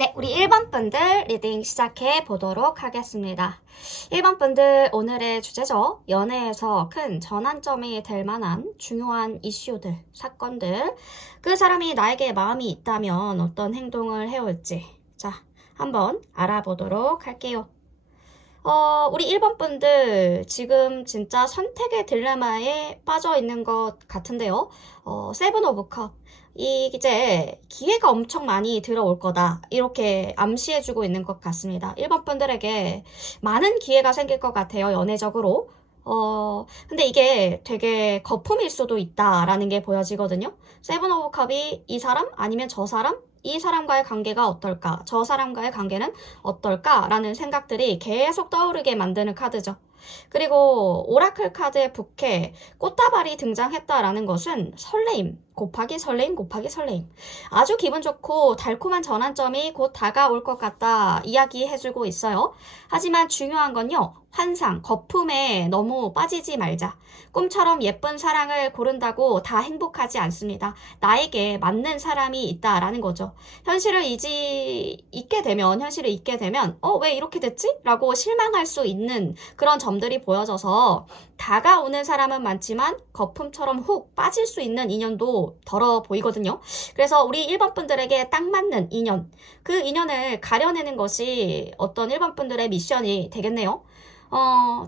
네, 우리 1번 분들 리딩 시작해 보도록 하겠습니다. 1번 분들 오늘의 주제죠. 연애에서 큰 전환점이 될 만한 중요한 이슈들, 사건들. 그 사람이 나에게 마음이 있다면 어떤 행동을 해올지. 자, 한번 알아보도록 할게요. 우리 1번 분들 지금 진짜 선택의 딜레마에 빠져 있는 것 같은데요. 세븐 오브 컵. 이제 기회가 엄청 많이 들어올 거다. 이렇게 암시해주고 있는 것 같습니다. 1번 분들에게 많은 기회가 생길 것 같아요. 연애적으로. 근데 이게 되게 거품일 수도 있다라는 게 보여지거든요. 세븐 오브 컵이 이 사람 아니면 저 사람? 이 사람과의 관계가 어떨까? 저 사람과의 관계는 어떨까? 라는 생각들이 계속 떠오르게 만드는 카드죠. 그리고 오라클 카드의 부캐, 꽃다발이 등장했다라는 것은 설레임, 곱하기 설레임, 곱하기 설레임. 아주 기분 좋고 달콤한 전환점이 곧 다가올 것 같다 이야기해주고 있어요. 하지만 중요한 건요. 환상, 거품에 너무 빠지지 말자. 꿈처럼 예쁜 사랑을 고른다고 다 행복하지 않습니다. 나에게 맞는 사람이 있다라는 거죠. 현실을 잊게 되면, 왜 이렇게 됐지? 라고 실망할 수 있는 그런 점들이 보여져서 다가오는 사람은 많지만 거품처럼 훅 빠질 수 있는 인연도 덜어 보이거든요. 그래서 우리 1번 분들에게 딱 맞는 인연, 그 인연을 가려내는 것이 어떤 1번 분들의 미션이 되겠네요.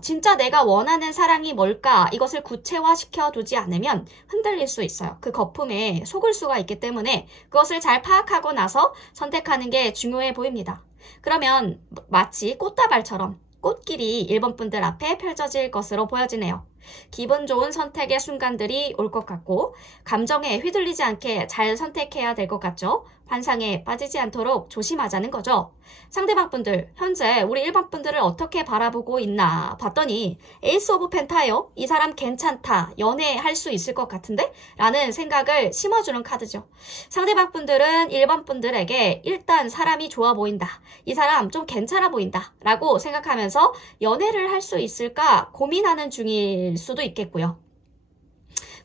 진짜 내가 원하는 사랑이 뭘까? 이것을 구체화시켜 두지 않으면 흔들릴 수 있어요. 그 거품에 속을 수가 있기 때문에 그것을 잘 파악하고 나서 선택하는 게 중요해 보입니다. 그러면 마치 꽃다발처럼 꽃길이 1번 분들 앞에 펼쳐질 것으로 보여지네요. 기분 좋은 선택의 순간들이 올 것 같고 감정에 휘둘리지 않게 잘 선택해야 될 것 같죠? 환상에 빠지지 않도록 조심하자는 거죠. 상대방 분들, 현재 우리 1번 분들을 어떻게 바라보고 있나 봤더니 에이스 오브 펜타요. 이 사람 괜찮다. 연애할 수 있을 것 같은데? 라는 생각을 심어주는 카드죠. 상대방 분들은 1번 분들에게 일단 사람이 좋아 보인다. 이 사람 좀 괜찮아 보인다. 라고 생각하면서 연애를 할 수 있을까 고민하는 중일 수도 있겠고요.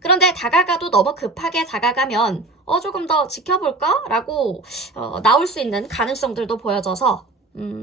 그런데 다가가도 너무 급하게 다가가면 조금 더 지켜볼까? 라고 나올 수 있는 가능성들도 보여져서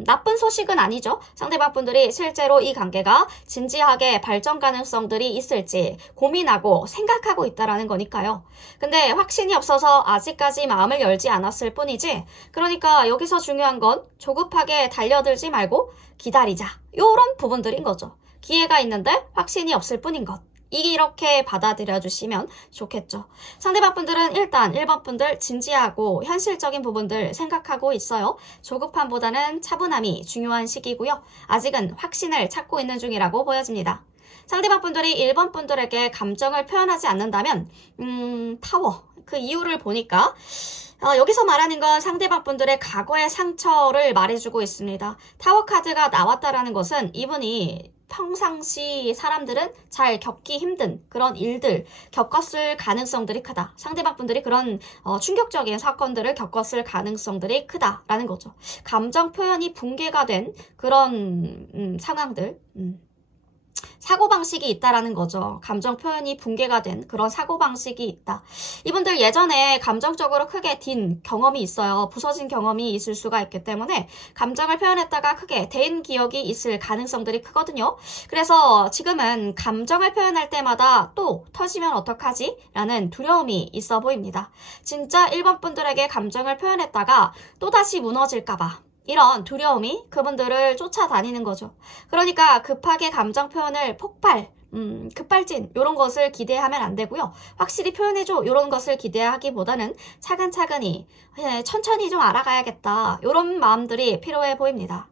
나쁜 소식은 아니죠. 상대방 분들이 실제로 이 관계가 진지하게 발전 가능성들이 있을지 고민하고 생각하고 있다라는 거니까요. 근데 확신이 없어서 아직까지 마음을 열지 않았을 뿐이지. 그러니까 여기서 중요한 건 조급하게 달려들지 말고 기다리자. 요런 부분들인 거죠. 기회가 있는데 확신이 없을 뿐인 것. 이렇게 받아들여 주시면 좋겠죠. 상대방 분들은 일단 1번 분들 진지하고 현실적인 부분들 생각하고 있어요. 조급함보다는 차분함이 중요한 시기고요. 아직은 확신을 찾고 있는 중이라고 보여집니다. 상대방 분들이 1번 분들에게 감정을 표현하지 않는다면 타워, 그 이유를 보니까 여기서 말하는 건 상대방 분들의 과거의 상처를 말해주고 있습니다. 타워 카드가 나왔다라는 것은 이분이 평상시 사람들은 잘 겪기 힘든 그런 일들 겪었을 가능성들이 크다. 상대방 분들이 그런 충격적인 사건들을 겪었을 가능성들이 크다라는 거죠. 감정 표현이 붕괴가 된 그런 상황들. 사고방식이 있다라는 거죠. 감정 표현이 붕괴가 된 그런 사고방식이 있다. 이분들 예전에 감정적으로 크게 딘 경험이 있어요. 부서진 경험이 있을 수가 있기 때문에 감정을 표현했다가 크게 데인 기억이 있을 가능성들이 크거든요. 그래서 지금은 감정을 표현할 때마다 또 터지면 어떡하지? 라는 두려움이 있어 보입니다. 진짜 1번 분들에게 감정을 표현했다가 또다시 무너질까봐 이런 두려움이 그분들을 쫓아다니는 거죠. 그러니까 급하게 감정 표현을 급발진 이런 것을 기대하면 안 되고요. 확실히 표현해줘 이런 것을 기대하기보다는 차근차근히 천천히 좀 알아가야겠다 이런 마음들이 필요해 보입니다.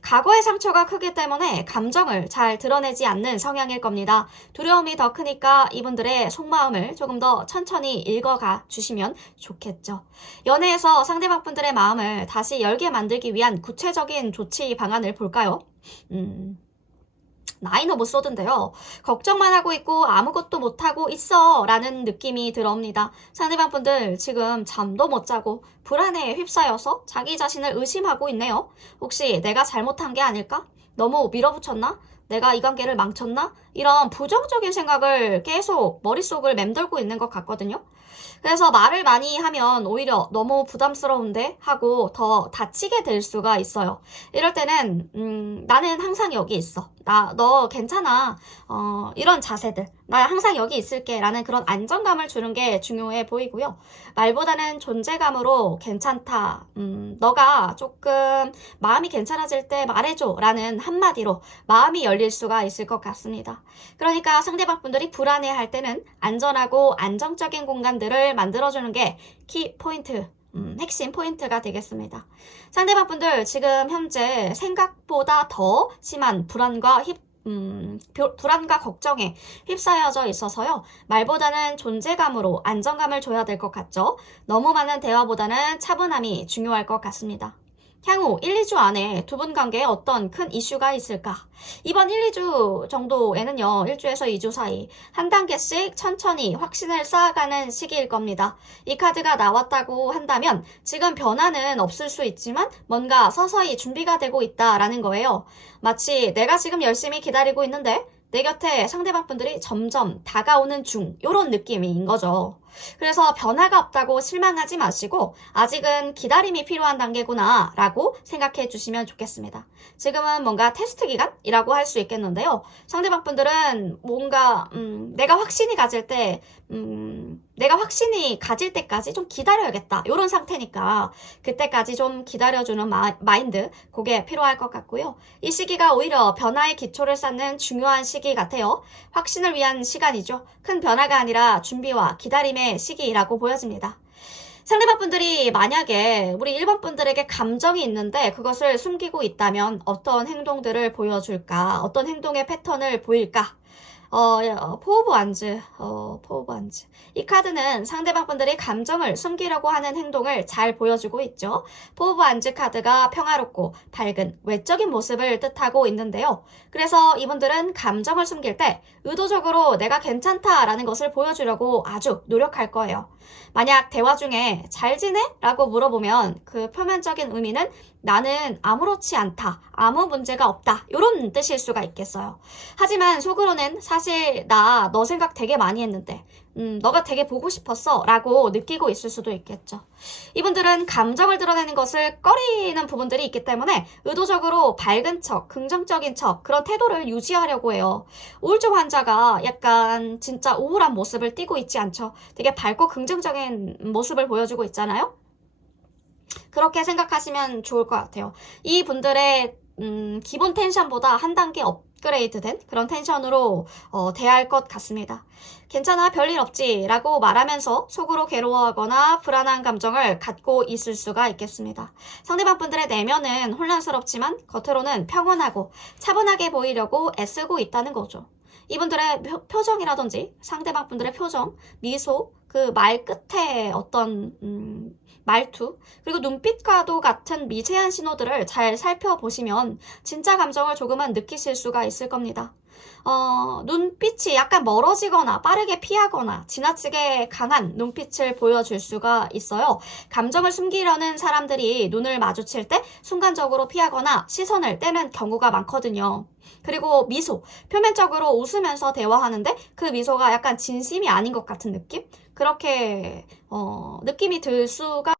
과거의 상처가 크기 때문에 감정을 잘 드러내지 않는 성향일 겁니다. 두려움이 더 크니까 이분들의 속마음을 조금 더 천천히 읽어가 주시면 좋겠죠. 연애에서 상대방 분들의 마음을 다시 열게 만들기 위한 구체적인 조치 방안을 볼까요? 나인 오브 소드인데요. 걱정만 하고 있고 아무것도 못하고 있어 라는 느낌이 들어옵니다. 상대방 분들 지금 잠도 못 자고 불안에 휩싸여서 자기 자신을 의심하고 있네요. 혹시 내가 잘못한 게 아닐까? 너무 밀어붙였나? 내가 이 관계를 망쳤나? 이런 부정적인 생각을 계속 머릿속을 맴돌고 있는 것 같거든요. 그래서 말을 많이 하면 오히려 너무 부담스러운데 하고 더 다치게 될 수가 있어요. 이럴 때는 나는 항상 여기 있어. 너 괜찮아. 이런 자세들. 나 항상 여기 있을게. 라는 그런 안정감을 주는 게 중요해 보이고요. 말보다는 존재감으로 괜찮다. 너가 조금 마음이 괜찮아질 때 말해줘. 라는 한마디로 마음이 열릴 수가 있을 것 같습니다. 그러니까 상대방 분들이 불안해할 때는 안전하고 안정적인 공간들을 만들어주는 게 키 포인트, 핵심 포인트가 되겠습니다. 상대방 분들 지금 현재 생각보다 더 심한 불안과 걱정에 휩싸여져 있어서요. 말보다는 존재감으로 안정감을 줘야 될 것 같죠? 너무 많은 대화보다는 차분함이 중요할 것 같습니다. 향후 1, 2주 안에 두 분 관계에 어떤 큰 이슈가 있을까? 이번 1, 2주 정도에는요, 1주에서 2주 사이 한 단계씩 천천히 확신을 쌓아가는 시기일 겁니다. 이 카드가 나왔다고 한다면 지금 변화는 없을 수 있지만 뭔가 서서히 준비가 되고 있다라는 거예요. 마치 내가 지금 열심히 기다리고 있는데 내 곁에 상대방 분들이 점점 다가오는 중, 이런 느낌인 거죠. 그래서 변화가 없다고 실망하지 마시고 아직은 기다림이 필요한 단계구나 라고 생각해 주시면 좋겠습니다. 지금은 뭔가 테스트 기간이라고 할 수 있겠는데요. 상대방 분들은 뭔가 내가 확신이 가질 때까지 좀 기다려야겠다 이런 상태니까 그때까지 좀 기다려주는 마인드 그게 필요할 것 같고요. 이 시기가 오히려 변화의 기초를 쌓는 중요한 시기 같아요. 확신을 위한 시간이죠. 큰 변화가 아니라 준비와 기다림의 시기라고 보여집니다. 상대방 분들이 만약에 우리 1번 분들에게 감정이 있는데 그것을 숨기고 있다면 어떤 행동들을 보여줄까? 어떤 행동의 패턴을 보일까? 포오브 안즈, 포오브 안즈. 이 카드는 상대방 분들이 감정을 숨기려고 하는 행동을 잘 보여주고 있죠. 포오브 안즈 카드가 평화롭고 밝은 외적인 모습을 뜻하고 있는데요. 그래서 이분들은 감정을 숨길 때 의도적으로 내가 괜찮다라는 것을 보여주려고 아주 노력할 거예요. 만약 대화 중에 잘 지내? 라고 물어보면 그 표면적인 의미는 나는 아무렇지 않다, 아무 문제가 없다 이런 뜻일 수가 있겠어요. 하지만 속으로는 사실 나 너 생각 되게 많이 했는데 너가 되게 보고 싶었어 라고 느끼고 있을 수도 있겠죠. 이분들은 감정을 드러내는 것을 꺼리는 부분들이 있기 때문에 의도적으로 밝은 척, 긍정적인 척 그런 태도를 유지하려고 해요. 우울증 환자가 약간 진짜 우울한 모습을 띠고 있지 않죠. 되게 밝고 긍정적인 모습을 보여주고 있잖아요. 그렇게 생각하시면 좋을 것 같아요. 이 분들의 기본 텐션보다 한 단계 업그레이드된 그런 텐션으로 대할 것 같습니다. 괜찮아, 별일 없지 라고 말하면서 속으로 괴로워하거나 불안한 감정을 갖고 있을 수가 있겠습니다. 상대방 분들의 내면은 혼란스럽지만 겉으로는 평온하고 차분하게 보이려고 애쓰고 있다는 거죠. 이분들의 표정이라든지 상대방 분들의 표정, 미소, 그 말 끝에 어떤 말투, 그리고 눈빛과도 같은 미세한 신호들을 잘 살펴보시면 진짜 감정을 조금은 느끼실 수가 있을 겁니다. 눈빛이 약간 멀어지거나 빠르게 피하거나 지나치게 강한 눈빛을 보여줄 수가 있어요. 감정을 숨기려는 사람들이 눈을 마주칠 때 순간적으로 피하거나 시선을 떼는 경우가 많거든요. 그리고 미소, 표면적으로 웃으면서 대화하는데 그 미소가 약간 진심이 아닌 것 같은 느낌? 그렇게 느낌이 들 수가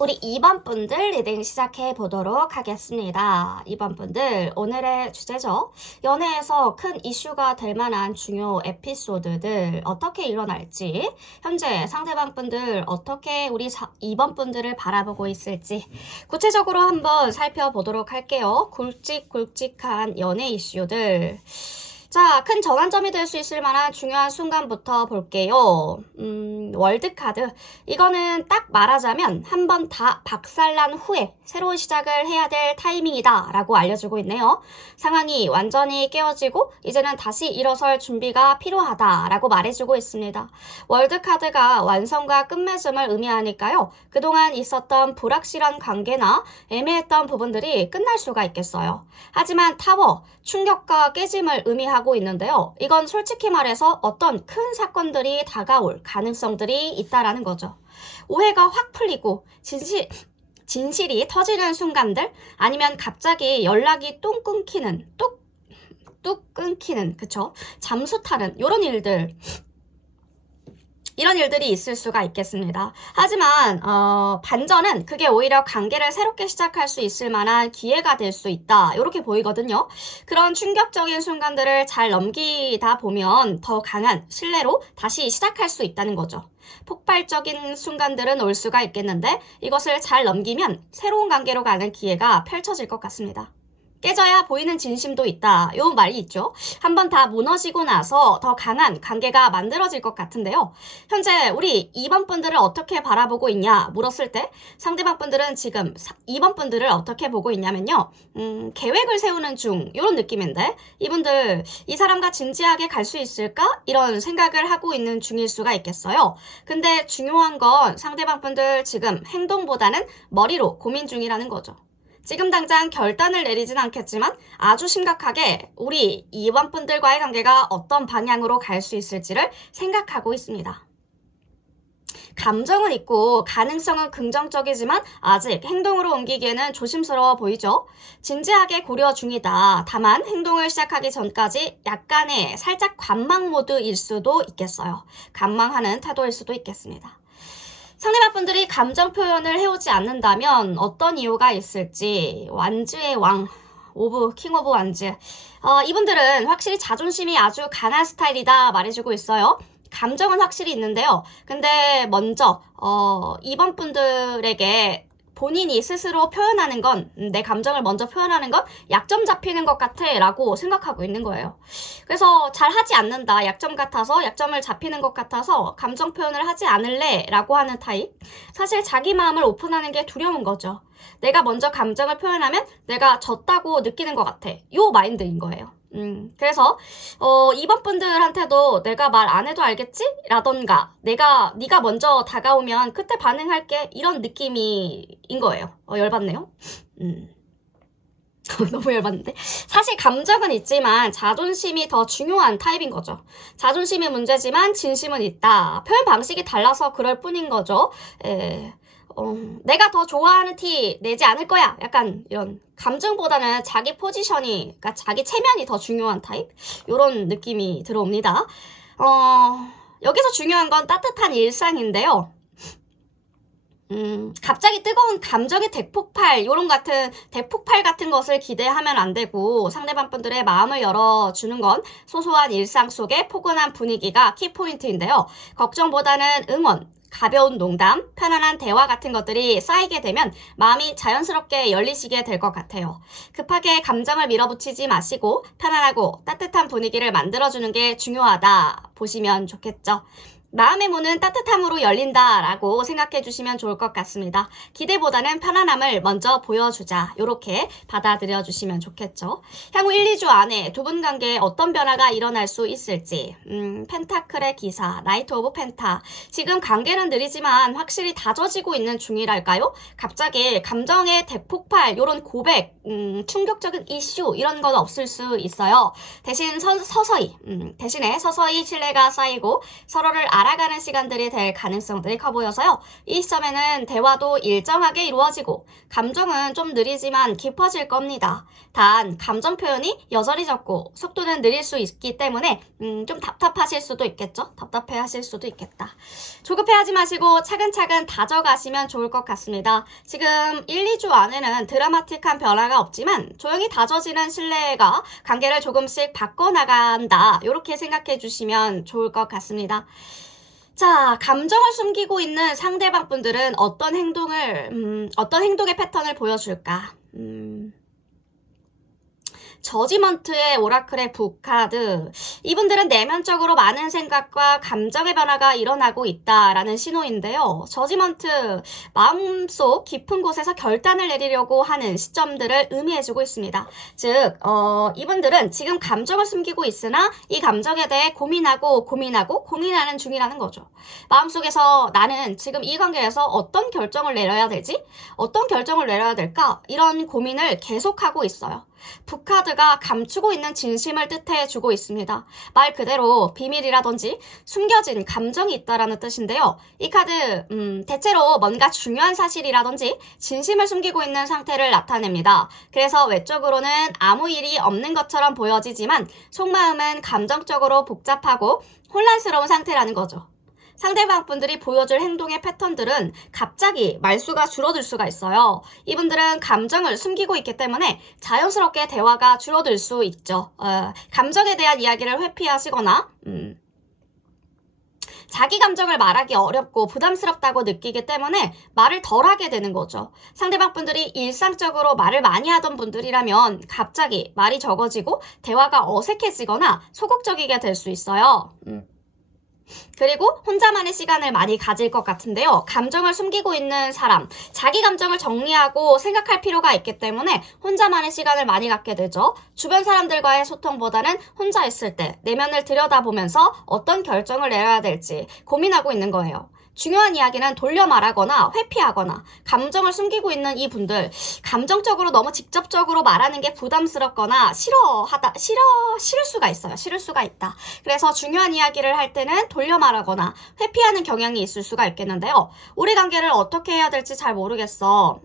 우리 2번 분들 리딩 시작해 보도록 하겠습니다. 2번 분들, 오늘의 주제죠. 연애에서 큰 이슈가 될 만한 중요 에피소드들 어떻게 일어날지, 현재 상대방 분들 어떻게 우리 2번 분들을 바라보고 있을지 구체적으로 한번 살펴보도록 할게요. 굵직굵직한 연애 이슈들. 자, 큰 전환점이 될 수 있을 만한 중요한 순간부터 볼게요. 월드카드. 이거는 딱 말하자면 한 번 다 박살난 후에 새로운 시작을 해야 될 타이밍이다 라고 알려주고 있네요. 상황이 완전히 깨어지고 이제는 다시 일어설 준비가 필요하다 라고 말해주고 있습니다. 월드카드가 완성과 끝맺음을 의미하니까요. 그동안 있었던 불확실한 관계나 애매했던 부분들이 끝날 수가 있겠어요. 하지만 타워, 충격과 깨짐을 의미하고 있는데요. 이건 솔직히 말해서 어떤 큰 사건들이 다가올 가능성들이 있다라는 거죠. 오해가 확 풀리고 진실이 터지는 순간들, 아니면 갑자기 연락이 뚝 끊기는, 그쵸? 잠수 타는 이런 일들이 있을 수가 있겠습니다. 하지만 반전은 그게 오히려 관계를 새롭게 시작할 수 있을 만한 기회가 될 수 있다. 이렇게 보이거든요. 그런 충격적인 순간들을 잘 넘기다 보면 더 강한 신뢰로 다시 시작할 수 있다는 거죠. 폭발적인 순간들은 올 수가 있겠는데 이것을 잘 넘기면 새로운 관계로 가는 기회가 펼쳐질 것 같습니다. 깨져야 보이는 진심도 있다. 요 말이 있죠. 한번 다 무너지고 나서 더 강한 관계가 만들어질 것 같은데요. 현재 우리 2번 분들을 어떻게 바라보고 있냐 물었을 때 상대방 분들은 지금 2번 분들을 어떻게 보고 있냐면요. 계획을 세우는 중 이런 느낌인데 이분들 이 사람과 진지하게 갈 수 있을까? 이런 생각을 하고 있는 중일 수가 있겠어요. 근데 중요한 건 상대방 분들 지금 행동보다는 머리로 고민 중이라는 거죠. 지금 당장 결단을 내리진 않겠지만 아주 심각하게 우리 2번 분들과의 관계가 어떤 방향으로 갈 수 있을지를 생각하고 있습니다. 감정은 있고 가능성은 긍정적이지만 아직 행동으로 옮기기에는 조심스러워 보이죠? 진지하게 고려 중이다. 다만 행동을 시작하기 전까지 약간의 살짝 관망 모드일 수도 있겠어요. 관망하는 태도일 수도 있겠습니다. 상대방 분들이 감정 표현을 해오지 않는다면 어떤 이유가 있을지. 완즈의 왕, 킹 오브 완즈. 이분들은 확실히 자존심이 아주 강한 스타일이다 말해주고 있어요. 감정은 확실히 있는데요. 근데 먼저 2번 분들에게 본인이 스스로 표현하는 건, 내 감정을 먼저 표현하는 건 약점 잡히는 것 같아 라고 생각하고 있는 거예요. 그래서 잘 하지 않는다. 약점을 잡히는 것 같아서 감정 표현을 하지 않을래 라고 하는 타입. 사실 자기 마음을 오픈하는 게 두려운 거죠. 내가 먼저 감정을 표현하면 내가 졌다고 느끼는 것 같아. 요 마인드인 거예요. 그래서 2번 분들한테도 내가 말 안 해도 알겠지? 라던가 네가 먼저 다가오면 그때 반응할게 이런 느낌인 거예요. 열받네요. 너무 열받는데? 사실 감정은 있지만 자존심이 더 중요한 타입인 거죠. 자존심이 문제지만 진심은 있다. 표현 방식이 달라서 그럴 뿐인 거죠. 내가 더 좋아하는 티 내지 않을 거야. 약간 이런 감정보다는 자기 포지션이, 그러니까 자기 체면이 더 중요한 타입? 이런 느낌이 들어옵니다. 여기서 중요한 건 따뜻한 일상인데요. 갑자기 뜨거운 감정의 대폭발 같은 것을 기대하면 안 되고 상대방 분들의 마음을 열어주는 건 소소한 일상 속의 포근한 분위기가 키포인트인데요. 걱정보다는 응원, 가벼운 농담, 편안한 대화 같은 것들이 쌓이게 되면 마음이 자연스럽게 열리시게 될 것 같아요. 급하게 감정을 밀어붙이지 마시고 편안하고 따뜻한 분위기를 만들어주는 게 중요하다 보시면 좋겠죠. 마음의 문은 따뜻함으로 열린다라고 생각해 주시면 좋을 것 같습니다. 기대보다는 편안함을 먼저 보여주자. 이렇게 받아들여 주시면 좋겠죠. 향후 1, 2주 안에 두 분 관계에 어떤 변화가 일어날 수 있을지. 펜타클의 기사, 나이트 오브 펜타. 지금 관계는 느리지만 확실히 다져지고 있는 중이랄까요? 갑자기 감정의 대폭발, 이런 고백, 충격적인 이슈 이런 건 없을 수 있어요. 대신에 서서히 신뢰가 쌓이고 서로를 알아가는 시간들이 될 가능성들이 커 보여서요. 이 시점에는 대화도 일정하게 이루어지고 감정은 좀 느리지만 깊어질 겁니다. 단 감정 표현이 여전히 적고 속도는 느릴 수 있기 때문에 좀 답답하실 수도 있겠죠? 답답해 하실 수도 있겠다. 조급해하지 마시고 차근차근 다져가시면 좋을 것 같습니다. 지금 1, 2주 안에는 드라마틱한 변화가 없지만 조용히 다져지는 신뢰가 관계를 조금씩 바꿔나간다. 이렇게 생각해 주시면 좋을 것 같습니다. 자, 감정을 숨기고 있는 상대방 분들은 어떤 행동의 패턴을 보여줄까? 저지먼트의 오라클의 북카드. 이분들은 내면적으로 많은 생각과 감정의 변화가 일어나고 있다라는 신호인데요. 저지먼트, 마음속 깊은 곳에서 결단을 내리려고 하는 시점들을 의미해주고 있습니다. 즉, 이분들은 지금 감정을 숨기고 있으나 이 감정에 대해 고민하는 중이라는 거죠. 마음속에서 나는 지금 이 관계에서 어떤 결정을 내려야 되지? 어떤 결정을 내려야 될까? 이런 고민을 계속하고 있어요. 북카드가 감추고 있는 진심을 뜻해주고 있습니다. 말 그대로 비밀이라든지 숨겨진 감정이 있다라는 뜻인데요. 이 카드 대체로 뭔가 중요한 사실이라든지 진심을 숨기고 있는 상태를 나타냅니다. 그래서 외적으로는 아무 일이 없는 것처럼 보여지지만 속마음은 감정적으로 복잡하고 혼란스러운 상태라는 거죠. 상대방 분들이 보여줄 행동의 패턴들은 갑자기 말수가 줄어들 수가 있어요. 이분들은 감정을 숨기고 있기 때문에 자연스럽게 대화가 줄어들 수 있죠. 감정에 대한 이야기를 회피하시거나 자기 감정을 말하기 어렵고 부담스럽다고 느끼기 때문에 말을 덜 하게 되는 거죠. 상대방 분들이 일상적으로 말을 많이 하던 분들이라면 갑자기 말이 적어지고 대화가 어색해지거나 소극적이게 될 수 있어요. 그리고 혼자만의 시간을 많이 가질 것 같은데요. 감정을 숨기고 있는 사람, 자기 감정을 정리하고 생각할 필요가 있기 때문에 혼자만의 시간을 많이 갖게 되죠. 주변 사람들과의 소통보다는 혼자 있을 때 내면을 들여다보면서 어떤 결정을 내려야 될지 고민하고 있는 거예요. 중요한 이야기는 돌려 말하거나 회피하거나 감정을 숨기고 있는 이 분들, 감정적으로 너무 직접적으로 말하는 게 부담스럽거나 싫을 수가 있어요. 싫을 수가 있다. 그래서 중요한 이야기를 할 때는 돌려 말하거나 회피하는 경향이 있을 수가 있겠는데요. 우리 관계를 어떻게 해야 될지 잘 모르겠어.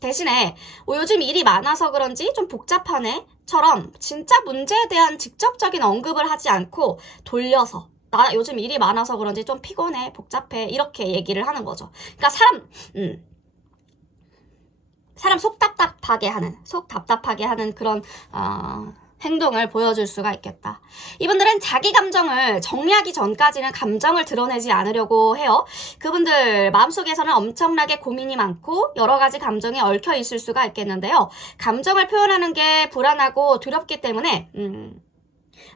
대신에 요즘 일이 많아서 그런지 좀 복잡하네? 처럼 진짜 문제에 대한 직접적인 언급을 하지 않고 돌려서 나 요즘 일이 많아서 그런지 좀 피곤해, 복잡해 이렇게 얘기를 하는 거죠. 그러니까 사람 속 답답하게 하는 그런 행동을 보여줄 수가 있겠다. 이분들은 자기 감정을 정리하기 전까지는 감정을 드러내지 않으려고 해요. 그분들 마음속에서는 엄청나게 고민이 많고 여러 가지 감정이 얽혀 있을 수가 있겠는데요. 감정을 표현하는 게 불안하고 두렵기 때문에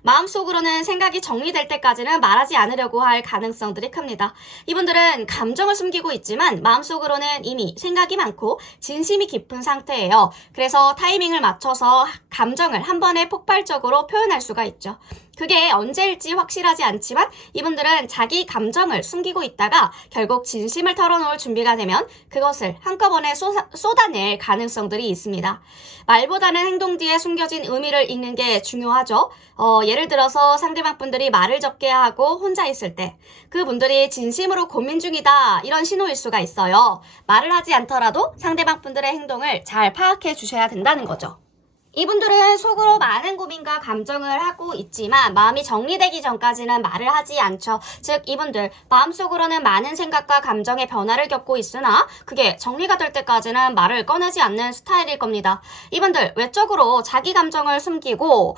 마음속으로는 생각이 정리될 때까지는 말하지 않으려고 할 가능성들이 큽니다. 이분들은 감정을 숨기고 있지만 마음속으로는 이미 생각이 많고 진심이 깊은 상태예요. 그래서 타이밍을 맞춰서 감정을 한 번에 폭발적으로 표현할 수가 있죠. 그게 언제일지 확실하지 않지만 이분들은 자기 감정을 숨기고 있다가 결국 진심을 털어놓을 준비가 되면 그것을 한꺼번에 쏟아낼 가능성들이 있습니다. 말보다는 행동 뒤에 숨겨진 의미를 읽는 게 중요하죠. 예를 들어서 상대방 분들이 말을 적게 하고 혼자 있을 때 그분들이 진심으로 고민 중이다 이런 신호일 수가 있어요. 말을 하지 않더라도 상대방 분들의 행동을 잘 파악해 주셔야 된다는 거죠. 이분들은 속으로 많은 고민과 감정을 하고 있지만 마음이 정리되기 전까지는 말을 하지 않죠. 즉 이분들 마음속으로는 많은 생각과 감정의 변화를 겪고 있으나 그게 정리가 될 때까지는 말을 꺼내지 않는 스타일일 겁니다. 이분들 외적으로 자기 감정을 숨기고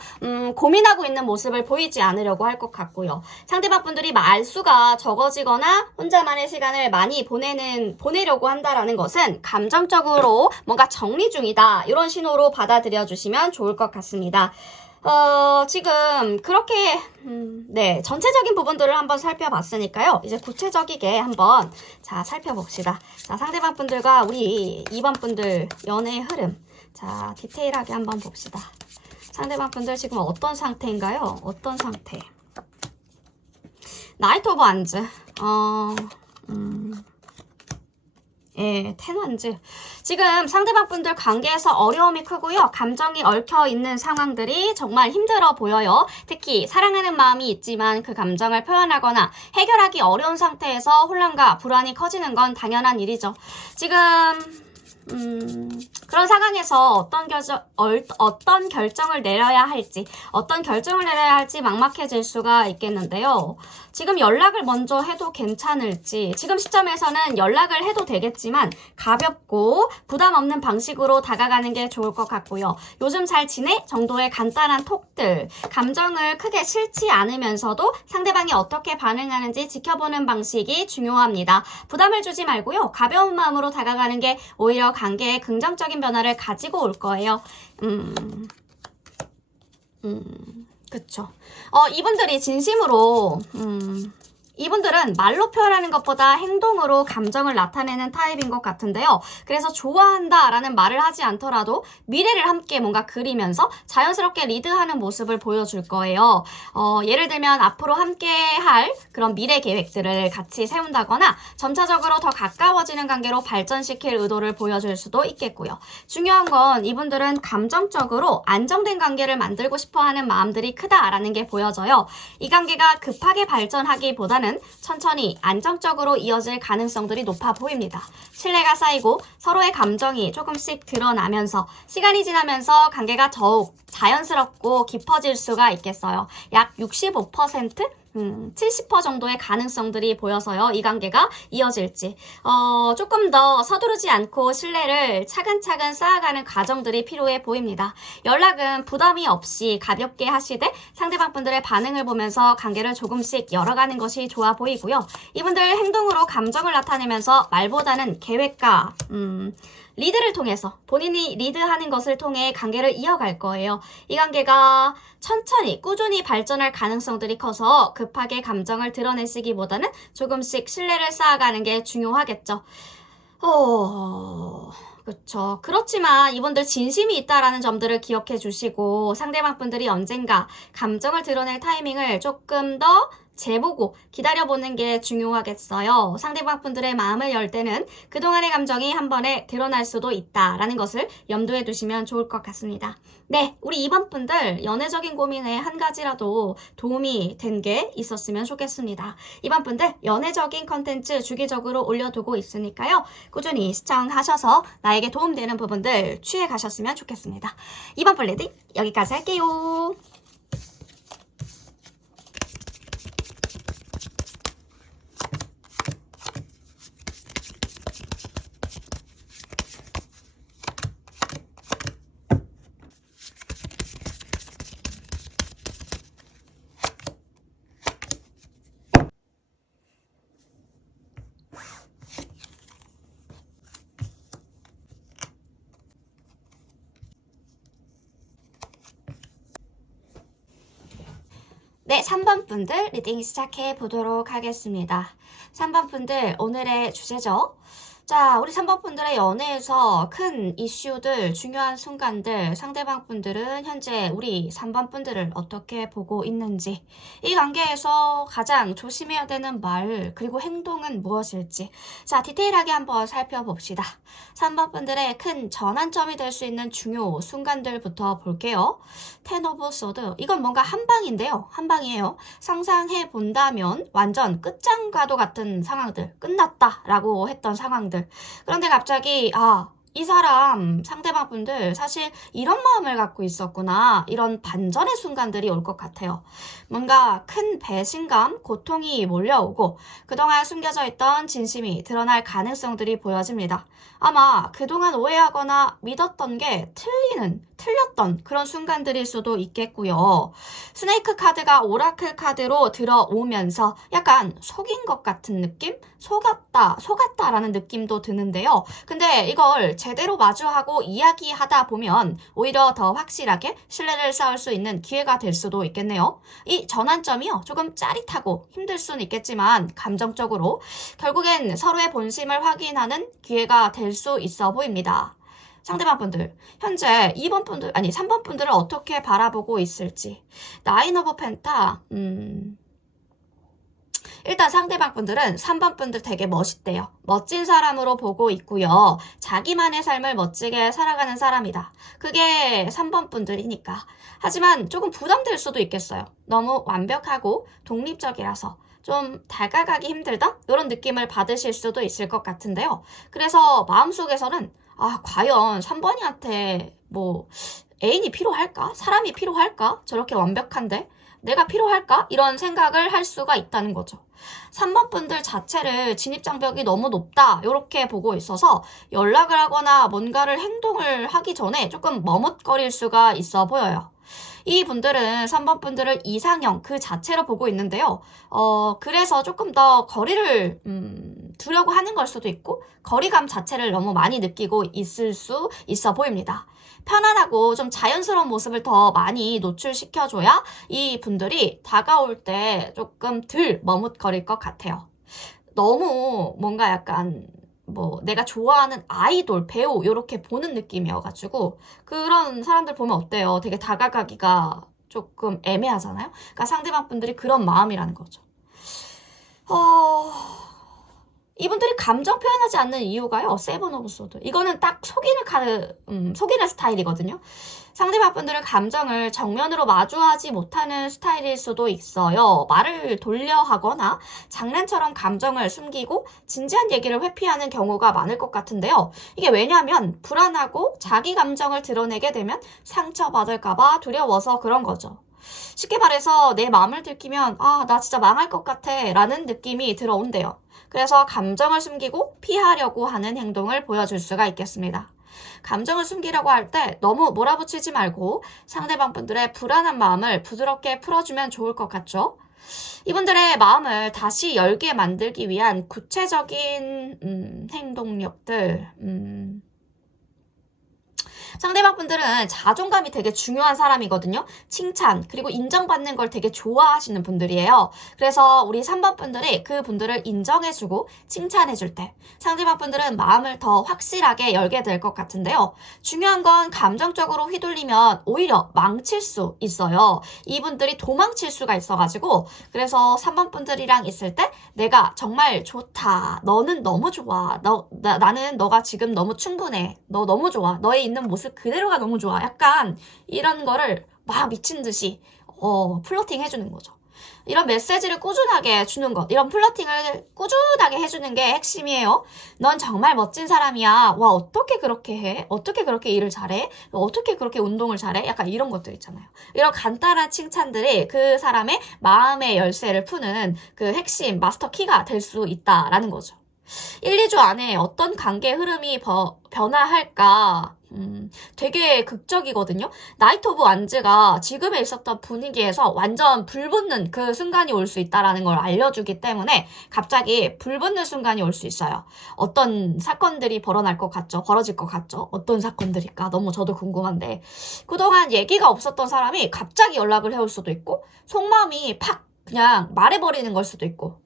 고민하고 있는 모습을 보이지 않으려고 할 것 같고요. 상대방 분들이 말수가 적어지거나 혼자만의 시간을 많이 보내려고 한다라는 것은 감정적으로 뭔가 정리 중이다 이런 신호로 받아들여 주시면 좋을 것 같습니다. 지금 그렇게 전체적인 부분들을 한번 살펴봤으니까요. 이제 구체적이게 한번 살펴봅시다. 자, 상대방 분들과 우리 2번 분들 연애의 흐름. 자, 디테일하게 한번 봅시다. 상대방 분들 지금 어떤 상태인가요? 어떤 상태? 나이트 오브 완즈. 예, 텐원즈. 지금 상대방 분들 관계에서 어려움이 크고요. 감정이 얽혀 있는 상황들이 정말 힘들어 보여요. 특히 사랑하는 마음이 있지만 그 감정을 표현하거나 해결하기 어려운 상태에서 혼란과 불안이 커지는 건 당연한 일이죠. 지금 그런 상황에서 어떤 결정을 내려야 할지 막막해질 수가 있겠는데요. 지금 연락을 먼저 해도 괜찮을지, 지금 시점에서는 연락을 해도 되겠지만 가볍고 부담 없는 방식으로 다가가는 게 좋을 것 같고요. 요즘 잘 지내? 정도의 간단한 톡들, 감정을 크게 싫지 않으면서도 상대방이 어떻게 반응하는지 지켜보는 방식이 중요합니다. 부담을 주지 말고요. 가벼운 마음으로 다가가는 게 오히려 관계에 긍정적인 변화를 가지고 올 거예요. 그쵸. 이분들이 진심으로, 이분들은 말로 표현하는 것보다 행동으로 감정을 나타내는 타입인 것 같은데요. 그래서 좋아한다 라는 말을 하지 않더라도 미래를 함께 뭔가 그리면서 자연스럽게 리드하는 모습을 보여줄 거예요. 예를 들면 앞으로 함께 할 그런 미래 계획들을 같이 세운다거나 점차적으로 더 가까워지는 관계로 발전시킬 의도를 보여줄 수도 있겠고요. 중요한 건 이분들은 감정적으로 안정된 관계를 만들고 싶어하는 마음들이 크다라는 게 보여져요. 이 관계가 급하게 발전하기보다는 천천히 안정적으로 이어질 가능성들이 높아 보입니다. 신뢰가 쌓이고 서로의 감정이 조금씩 드러나면서 시간이 지나면서 관계가 더욱 자연스럽고 깊어질 수가 있겠어요. 약 65%? 70% 정도의 가능성들이 보여서요. 이 관계가 이어질지. 조금 더 서두르지 않고 신뢰를 차근차근 쌓아가는 과정들이 필요해 보입니다. 연락은 부담이 없이 가볍게 하시되 상대방 분들의 반응을 보면서 관계를 조금씩 열어가는 것이 좋아 보이고요. 이분들 행동으로 감정을 나타내면서 말보다는 계획과 리드를 통해서 본인이 리드하는 것을 통해 관계를 이어갈 거예요. 이 관계가 천천히 꾸준히 발전할 가능성들이 커서 급하게 감정을 드러내시기보다는 조금씩 신뢰를 쌓아가는 게 중요하겠죠. 그렇죠. 그렇지만 이분들 진심이 있다라는 점들을 기억해 주시고 상대방 분들이 언젠가 감정을 드러낼 타이밍을 조금 더 재보고 기다려보는 게 중요하겠어요. 상대방 분들의 마음을 열 때는 그동안의 감정이 한 번에 드러날 수도 있다라는 것을 염두에 두시면 좋을 것 같습니다. 네, 우리 이번 분들 연애적인 고민에 한 가지라도 도움이 된 게 있었으면 좋겠습니다. 이번 분들 연애적인 컨텐츠 주기적으로 올려두고 있으니까요. 꾸준히 시청하셔서 나에게 도움되는 부분들 취해 가셨으면 좋겠습니다. 이번 분 레디 여기까지 할게요. 네, 3번 분들 리딩 시작해 보도록 하겠습니다. 3번 분들 오늘의 주제죠. 자, 우리 3번 분들의 연애에서 큰 이슈들, 중요한 순간들, 상대방 분들은 현재 우리 3번 분들을 어떻게 보고 있는지, 이 관계에서 가장 조심해야 되는 말, 그리고 행동은 무엇일지, 자, 디테일하게 한번 살펴봅시다. 3번 분들의 큰 전환점이 될 수 있는 중요 순간들부터 볼게요. 텐 오브 소드, 이건 뭔가 한방인데요. 한방이에요. 상상해 본다면 완전 끝장과도 같은 상황들, 끝났다라고 했던 상황들. 그런데 갑자기 이 사람 상대방 분들 사실 이런 마음을 갖고 있었구나, 이런 반전의 순간들이 올 것 같아요. 뭔가 큰 배신감, 고통이 몰려오고 그동안 숨겨져 있던 진심이 드러날 가능성들이 보여집니다. 아마 그동안 오해하거나 믿었던 게 틀렸던 그런 순간들일 수도 있겠고요. 스네이크 카드가 오라클 카드로 들어오면서 약간 속인 것 같은 느낌? 속았다라는 느낌도 드는데요. 근데 이걸 제대로 마주하고 이야기하다 보면 오히려 더 확실하게 신뢰를 쌓을 수 있는 기회가 될 수도 있겠네요. 이 전환점이요, 조금 짜릿하고 힘들 수는 있겠지만 감정적으로 결국엔 서로의 본심을 확인하는 기회가 될 수 있어 보입니다. 상대방 분들, 현재 3번 분들을 어떻게 바라보고 있을지. 나인 오브 펜타, 일단 상대방 분들은 3번 분들 되게 멋있대요. 멋진 사람으로 보고 있고요. 자기만의 삶을 멋지게 살아가는 사람이다. 그게 3번 분들이니까. 하지만 조금 부담될 수도 있겠어요. 너무 완벽하고 독립적이라서 좀 다가가기 힘들다? 이런 느낌을 받으실 수도 있을 것 같은데요. 그래서 마음속에서는 과연 3번이한테 뭐 애인이 필요할까? 사람이 필요할까? 저렇게 완벽한데? 내가 필요할까? 이런 생각을 할 수가 있다는 거죠. 3번 분들 자체를 진입장벽이 너무 높다 이렇게 보고 있어서 연락을 하거나 뭔가를 행동을 하기 전에 조금 머뭇거릴 수가 있어 보여요. 이 분들은 3번 분들을 이상형 그 자체로 보고 있는데요. 그래서 조금 더 거리를 두려고 하는 걸 수도 있고 거리감 자체를 너무 많이 느끼고 있을 수 있어 보입니다. 편안하고 좀 자연스러운 모습을 더 많이 노출시켜줘야 이 분들이 다가올 때 조금 덜 머뭇거릴 것 같아요. 너무 뭔가 약간 뭐 내가 좋아하는 아이돌, 배우 이렇게 보는 느낌이어가지고 그런 사람들 보면 어때요? 되게 다가가기가 조금 애매하잖아요? 그러니까 상대방 분들이 그런 마음이라는 거죠. 이분들이 감정 표현하지 않는 이유가요. 세븐 오브 소드. 이거는 딱 속이는 스타일이거든요. 상대방 분들은 감정을 정면으로 마주하지 못하는 스타일일 수도 있어요. 말을 돌려 하거나 장난처럼 감정을 숨기고 진지한 얘기를 회피하는 경우가 많을 것 같은데요. 이게 왜냐하면 불안하고 자기 감정을 드러내게 되면 상처받을까봐 두려워서 그런 거죠. 쉽게 말해서 내 마음을 들키면 나 진짜 망할 것 같아 라는 느낌이 들어온대요. 그래서 감정을 숨기고 피하려고 하는 행동을 보여줄 수가 있겠습니다. 감정을 숨기려고 할 때 너무 몰아붙이지 말고 상대방 분들의 불안한 마음을 부드럽게 풀어주면 좋을 것 같죠? 이분들의 마음을 다시 열게 만들기 위한 구체적인 행동력들, 상대방 분들은 자존감이 되게 중요한 사람이거든요. 칭찬 그리고 인정받는 걸 되게 좋아하시는 분들이에요. 그래서 우리 3번 분들이 그 분들을 인정해주고 칭찬해줄 때 상대방 분들은 마음을 더 확실하게 열게 될 것 같은데요. 중요한 건 감정적으로 휘둘리면 오히려 망칠 수 있어요. 이분들이 도망칠 수가 있어가지고 그래서 3번 분들이랑 있을 때 내가 정말 좋다. 너는 너무 좋아. 나는 너가 지금 너무 충분해. 너 너무 좋아. 너의 있는 모습 그대로가 너무 좋아. 약간 이런 거를 막 미친 듯이 플러팅 해주는 거죠. 이런 메시지를 꾸준하게 주는 것, 이런 플러팅을 꾸준하게 해주는 게 핵심이에요. 넌 정말 멋진 사람이야. 와, 어떻게 그렇게 해? 어떻게 그렇게 일을 잘해? 어떻게 그렇게 운동을 잘해? 약간 이런 것들 있잖아요. 이런 간단한 칭찬들이 그 사람의 마음의 열쇠를 푸는 그 핵심 마스터 키가 될 수 있다라는 거죠. 1, 2주 안에 어떤 관계 흐름이 변화할까? 되게 극적이거든요. 나이트 오브 완즈가 지금에 있었던 분위기에서 완전 불붙는 그 순간이 올 수 있다라는 걸 알려주기 때문에 갑자기 불붙는 순간이 올 수 있어요. 어떤 사건들이 벌어질 것 같죠? 어떤 사건들일까? 너무 저도 궁금한데 그동안 얘기가 없었던 사람이 갑자기 연락을 해올 수도 있고 속마음이 팍 그냥 말해버리는 걸 수도 있고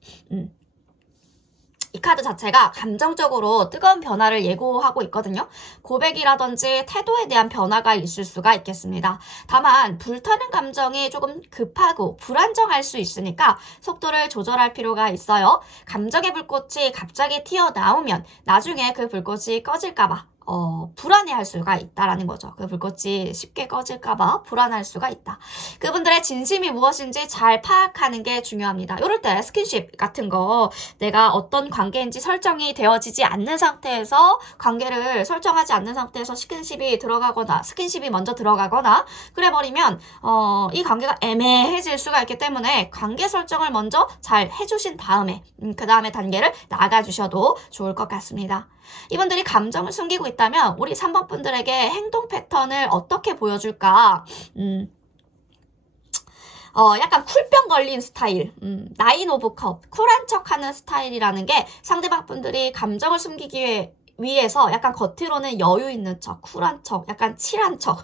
이 카드 자체가 감정적으로 뜨거운 변화를 예고하고 있거든요. 고백이라든지 태도에 대한 변화가 있을 수가 있겠습니다. 다만 불타는 감정이 조금 급하고 불안정할 수 있으니까 속도를 조절할 필요가 있어요. 감정의 불꽃이 갑자기 튀어나오면 나중에 그 불꽃이 꺼질까봐 불안해할 수가 있다라는 거죠. 그 불꽃이 쉽게 꺼질까봐 불안할 수가 있다. 그분들의 진심이 무엇인지 잘 파악하는 게 중요합니다. 이럴 때 스킨십 같은 거 내가 어떤 관계인지 설정이 되어지지 않는 상태에서 관계를 설정하지 않는 상태에서 스킨십이 먼저 들어가거나 그래버리면 이 관계가 애매해질 수가 있기 때문에 관계 설정을 먼저 잘 해주신 다음에 그 다음에 단계를 나가주셔도 좋을 것 같습니다. 이분들이 감정을 숨기고 있다면 우리 3번 분들에게 행동 패턴을 어떻게 보여줄까? 약간 쿨병 걸린 스타일, 나인 오브 컵, 쿨한 척하는 스타일이라는 게 상대방 분들이 감정을 숨기기 위에서 약간 겉으로는 여유 있는 척, 쿨한 척, 약간 칠한 척,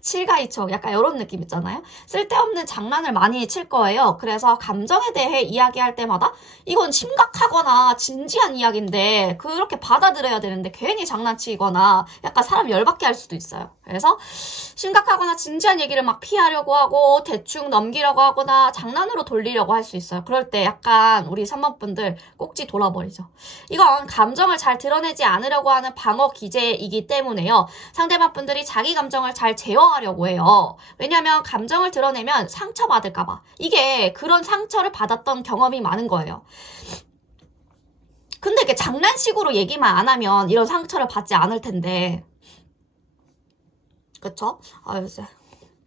칠가이 척, 약간 이런 느낌 있잖아요. 쓸데없는 장난을 많이 칠 거예요. 그래서 감정에 대해 이야기할 때마다 이건 심각하거나 진지한 이야기인데 그렇게 받아들여야 되는데 괜히 장난치거나 약간 사람 열받게 할 수도 있어요. 그래서 심각하거나 진지한 얘기를 막 피하려고 하고 대충 넘기려고 하거나 장난으로 돌리려고 할 수 있어요. 그럴 때 약간 우리 3번분들 꼭지 돌아버리죠. 이건 감정을 잘 드러내지 않으려고 하는 방어 기제이기 때문에요. 상대방분들이 자기 감정을 잘 제어하려고 해요. 왜냐하면 감정을 드러내면 상처받을까봐. 이게 그런 상처를 받았던 경험이 많은 거예요. 근데 이게 장난식으로 얘기만 안 하면 이런 상처를 받지 않을 텐데. 그쵸? 아, 요새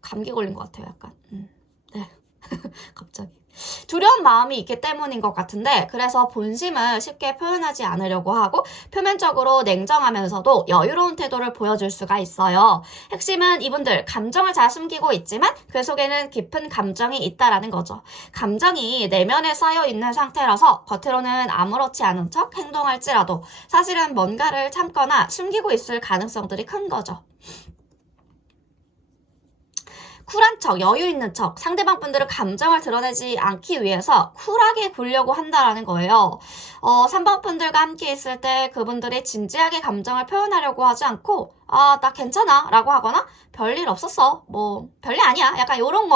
감기 걸린 것 같아요, 약간. 네. 갑자기. 두려운 마음이 있기 때문인 것 같은데 그래서 본심을 쉽게 표현하지 않으려고 하고 표면적으로 냉정하면서도 여유로운 태도를 보여줄 수가 있어요. 핵심은 이분들 감정을 잘 숨기고 있지만 그 속에는 깊은 감정이 있다라는 거죠. 감정이 내면에 쌓여 있는 상태라서 겉으로는 아무렇지 않은 척 행동할지라도 사실은 뭔가를 참거나 숨기고 있을 가능성들이 큰 거죠. 쿨한 척, 여유 있는 척, 상대방 분들은 감정을 드러내지 않기 위해서 쿨하게 굴려고 한다라는 거예요. 3번 분들과 함께 있을 때 그분들이 진지하게 감정을 표현하려고 하지 않고 나 괜찮아 라고 하거나 별일 없었어, 뭐 별일 아니야, 약간 요런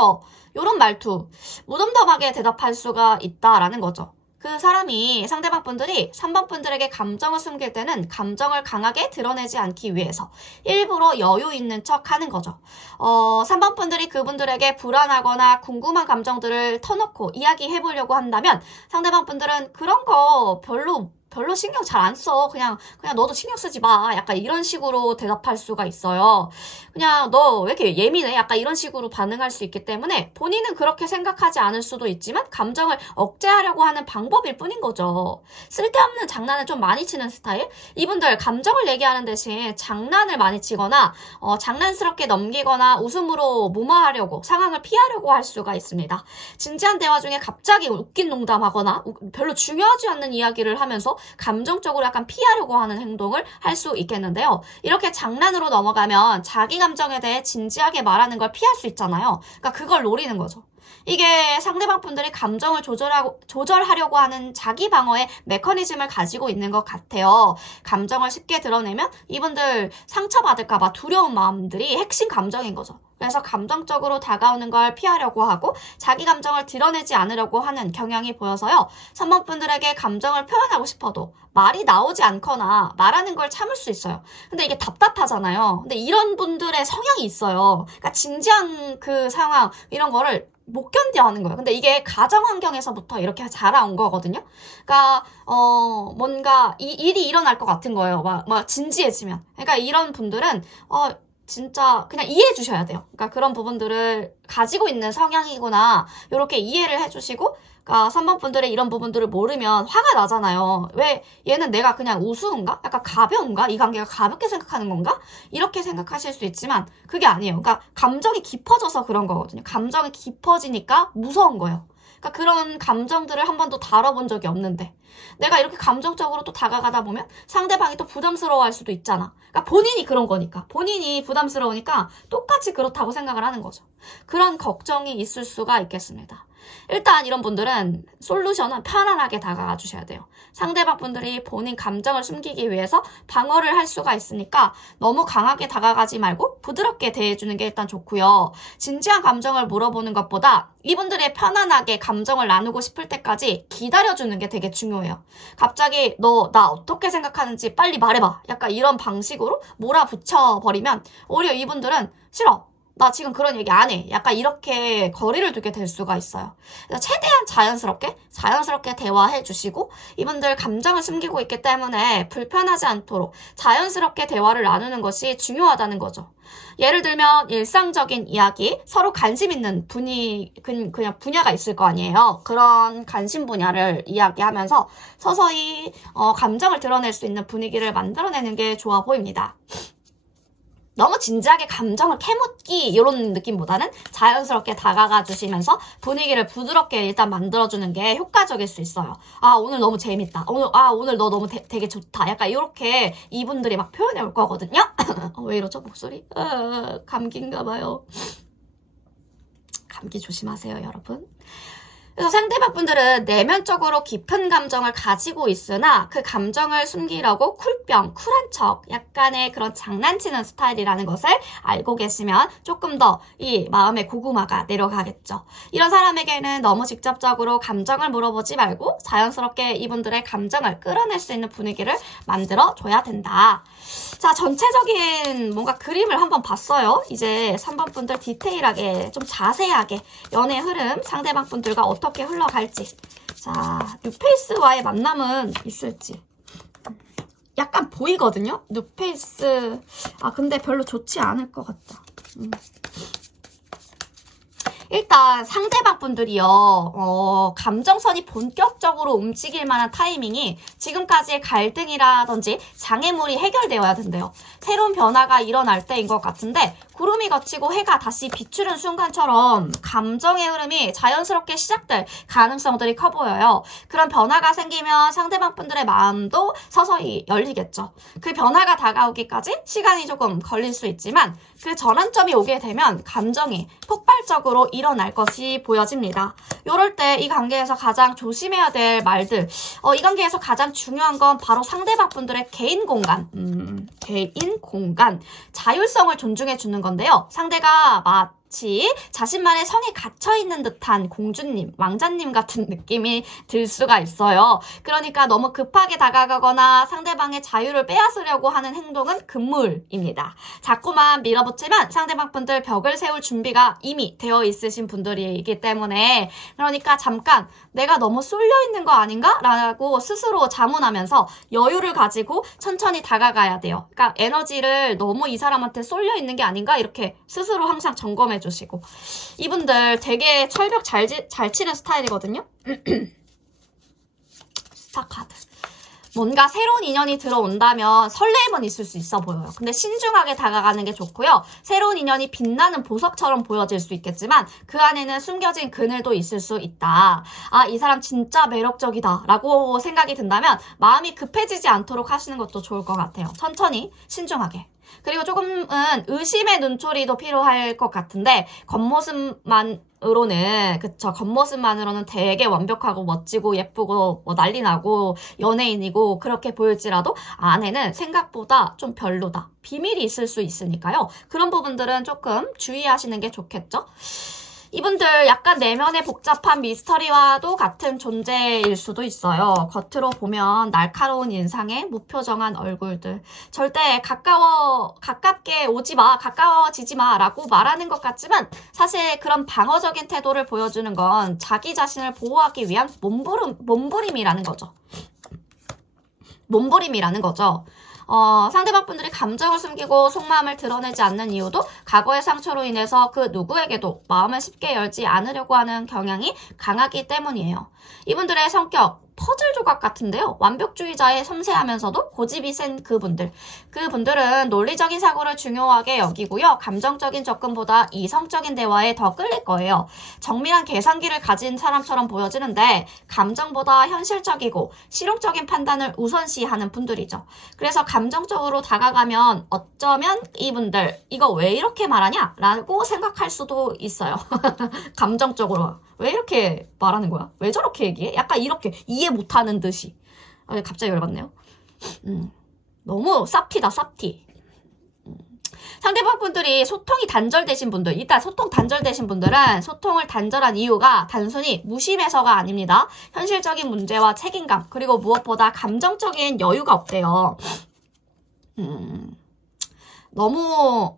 말투, 무덤덤하게 대답할 수가 있다라는 거죠. 그 사람이 상대방 분들이 3번 분들에게 감정을 숨길 때는 감정을 강하게 드러내지 않기 위해서 일부러 여유 있는 척 하는 거죠. 3번 분들이 그분들에게 불안하거나 궁금한 감정들을 터놓고 이야기해 보려고 한다면 상대방 분들은 그런 거 별로 신경 잘 안 써. 그냥 너도 신경 쓰지 마. 약간 이런 식으로 대답할 수가 있어요. 그냥 너 왜 이렇게 예민해? 약간 이런 식으로 반응할 수 있기 때문에 본인은 그렇게 생각하지 않을 수도 있지만 감정을 억제하려고 하는 방법일 뿐인 거죠. 쓸데없는 장난을 좀 많이 치는 스타일? 이분들 감정을 얘기하는 대신 장난을 많이 치거나 장난스럽게 넘기거나 웃음으로 무마하려고 상황을 피하려고 할 수가 있습니다. 진지한 대화 중에 갑자기 웃긴 농담하거나 별로 중요하지 않는 이야기를 하면서 감정적으로 약간 피하려고 하는 행동을 할 수 있겠는데요. 이렇게 장난으로 넘어가면 자기 감정에 대해 진지하게 말하는 걸 피할 수 있잖아요. 그러니까 그걸 노리는 거죠. 이게 상대방 분들이 감정을 조절하려고 하는 자기 방어의 메커니즘을 가지고 있는 것 같아요. 감정을 쉽게 드러내면 이분들 상처받을까봐 두려운 마음들이 핵심 감정인 거죠. 그래서 감정적으로 다가오는 걸 피하려고 하고 자기 감정을 드러내지 않으려고 하는 경향이 보여서요. 3번 분들에게 감정을 표현하고 싶어도 말이 나오지 않거나 말하는 걸 참을 수 있어요. 근데 이게 답답하잖아요. 근데 이런 분들의 성향이 있어요. 그러니까 진지한 그 상황 이런 거를 못 견뎌하는 거예요. 근데 이게 가정 환경에서부터 이렇게 자라온 거거든요. 그러니까 뭔가 일이 일어날 것 같은 거예요. 막 진지해지면. 그러니까 이런 분들은 진짜 그냥 이해해 주셔야 돼요. 그러니까 그런 부분들을 가지고 있는 성향이구나. 이렇게 이해를 해주시고, 그러니까 3번 분들의 이런 부분들을 모르면 화가 나잖아요. 왜 얘는 내가 그냥 우스운가? 약간 가벼운가? 이 관계가 가볍게 생각하는 건가? 이렇게 생각하실 수 있지만 그게 아니에요. 그러니까 감정이 깊어져서 그런 거거든요. 감정이 깊어지니까 무서운 거예요. 그러니까 그런 감정들을 한 번도 다뤄본 적이 없는데 내가 이렇게 감정적으로 또 다가가다 보면 상대방이 또 부담스러워할 수도 있잖아. 그러니까 본인이 그런 거니까. 본인이 부담스러우니까 똑같이 그렇다고 생각을 하는 거죠. 그런 걱정이 있을 수가 있겠습니다. 일단 이런 분들은 솔루션은 편안하게 다가가 주셔야 돼요. 상대방 분들이 본인 감정을 숨기기 위해서 방어를 할 수가 있으니까 너무 강하게 다가가지 말고 부드럽게 대해주는 게 일단 좋고요. 진지한 감정을 물어보는 것보다 이분들이 편안하게 감정을 나누고 싶을 때까지 기다려주는 게 되게 중요해요. 갑자기 너 나 어떻게 생각하는지 빨리 말해봐. 약간 이런 방식으로 몰아붙여버리면 오히려 이분들은 싫어. 나 지금 그런 얘기 안 해. 약간 이렇게 거리를 두게 될 수가 있어요. 그래서 최대한 자연스럽게 대화해 주시고 이분들 감정을 숨기고 있기 때문에 불편하지 않도록 자연스럽게 대화를 나누는 것이 중요하다는 거죠. 예를 들면 일상적인 이야기, 서로 관심 있는 그냥 분야가 있을 거 아니에요. 그런 관심 분야를 이야기하면서 서서히 감정을 드러낼 수 있는 분위기를 만들어내는 게 좋아 보입니다. 너무 진지하게 감정을 캐묻기 이런 느낌보다는 자연스럽게 다가가 주시면서 분위기를 부드럽게 일단 만들어주는 게 효과적일 수 있어요. 아, 오늘 너무 재밌다. 오늘 너 너무 되게 좋다. 약간 이렇게 이분들이 막 표현해 올 거거든요. 왜 이러죠, 목소리? 감기인가 봐요. 감기 조심하세요, 여러분. 그래서 상대방 분들은 내면적으로 깊은 감정을 가지고 있으나 그 감정을 숨기려고 쿨한 척, 약간의 그런 장난치는 스타일이라는 것을 알고 계시면 조금 더 이 마음의 고구마가 내려가겠죠. 이런 사람에게는 너무 직접적으로 감정을 물어보지 말고 자연스럽게 이분들의 감정을 끌어낼 수 있는 분위기를 만들어줘야 된다. 자, 전체적인 뭔가 그림을 한번 봤어요. 이제 3번 분들 디테일하게 좀 자세하게 연애 흐름 상대방 분들과 어떻게 흘러갈지, 자, 뉴페이스와의 만남은 있을지 약간 보이거든요. 뉴페이스 근데 별로 좋지 않을 것 같다. 일단 상대방 분들이요, 감정선이 본격적으로 움직일 만한 타이밍이 지금까지의 갈등이라든지 장애물이 해결되어야 된대요. 새로운 변화가 일어날 때인 것 같은데 구름이 걷히고 해가 다시 비추는 순간처럼 감정의 흐름이 자연스럽게 시작될 가능성들이 커 보여요. 그런 변화가 생기면 상대방 분들의 마음도 서서히 열리겠죠. 그 변화가 다가오기까지 시간이 조금 걸릴 수 있지만 그 전환점이 오게 되면 감정이 폭발적으로 일어날 것이 보여집니다. 이럴 때 이 관계에서 가장 조심해야 될 말들, 이 관계에서 가장 중요한 건 바로 상대방 분들의 개인 공간, 자율성을 존중해 주는 건데요. 상대가 마치 자신만의 성에 갇혀있는 듯한 공주님, 왕자님 같은 느낌이 들 수가 있어요. 그러니까 너무 급하게 다가가거나 상대방의 자유를 빼앗으려고 하는 행동은 금물입니다. 자꾸만 밀어붙이면 상대방 분들 벽을 세울 준비가 이미 되어 있으신 분들이기 때문에, 그러니까 잠깐 내가 너무 쏠려 있는 거 아닌가? 라고 스스로 자문하면서 여유를 가지고 천천히 다가가야 돼요. 그러니까 에너지를 너무 이 사람한테 쏠려 있는 게 아닌가? 이렇게 스스로 항상 점검해 주시고. 이분들 되게 철벽 잘 치는 스타일이거든요. 스타카드. 뭔가 새로운 인연이 들어온다면 설렘은 있을 수 있어 보여요. 근데 신중하게 다가가는 게 좋고요. 새로운 인연이 빛나는 보석처럼 보여질 수 있겠지만 그 안에는 숨겨진 그늘도 있을 수 있다. 이 사람 진짜 매력적이다 라고 생각이 든다면 마음이 급해지지 않도록 하시는 것도 좋을 것 같아요. 천천히 신중하게. 그리고 조금은 의심의 눈초리도 필요할 것 같은데 겉모습만으로는 되게 완벽하고 멋지고 예쁘고 뭐 난리 나고 연예인이고 그렇게 보일지라도 안에는 생각보다 좀 별로다. 비밀이 있을 수 있으니까요. 그런 부분들은 조금 주의하시는 게 좋겠죠? 이분들 약간 내면의 복잡한 미스터리와도 같은 존재일 수도 있어요. 겉으로 보면 날카로운 인상에 무표정한 얼굴들. 절대 가깝게 오지 마, 가까워지지 마 라고 말하는 것 같지만 사실 그런 방어적인 태도를 보여주는 건 자기 자신을 보호하기 위한 몸부림이라는 거죠. 상대방 분들이 감정을 숨기고 속마음을 드러내지 않는 이유도 과거의 상처로 인해서 그 누구에게도 마음을 쉽게 열지 않으려고 하는 경향이 강하기 때문이에요. 이분들의 성격, 퍼즐 조각 같은데요. 완벽주의자에 섬세하면서도 고집이 센 그분들은 논리적인 사고를 중요하게 여기고요. 감정적인 접근보다 이성적인 대화에 더 끌릴 거예요. 정밀한 계산기를 가진 사람처럼 보여지는데 감정보다 현실적이고 실용적인 판단을 우선시하는 분들이죠. 그래서 감정적으로 다가가면 어쩌면 이분들 이거 왜 이렇게 말하냐? 라고 생각할 수도 있어요. 감정적으로. 왜 이렇게 말하는 거야? 왜 저렇게 얘기해? 약간 이렇게 이해 못하는 듯이. 갑자기 열받네요. 너무 쌉티다, 쌉티. 상대방 분들이 소통이 단절되신 분들, 일단 소통 단절되신 분들은 소통을 단절한 이유가 단순히 무심해서가 아닙니다. 현실적인 문제와 책임감, 그리고 무엇보다 감정적인 여유가 없대요. 너무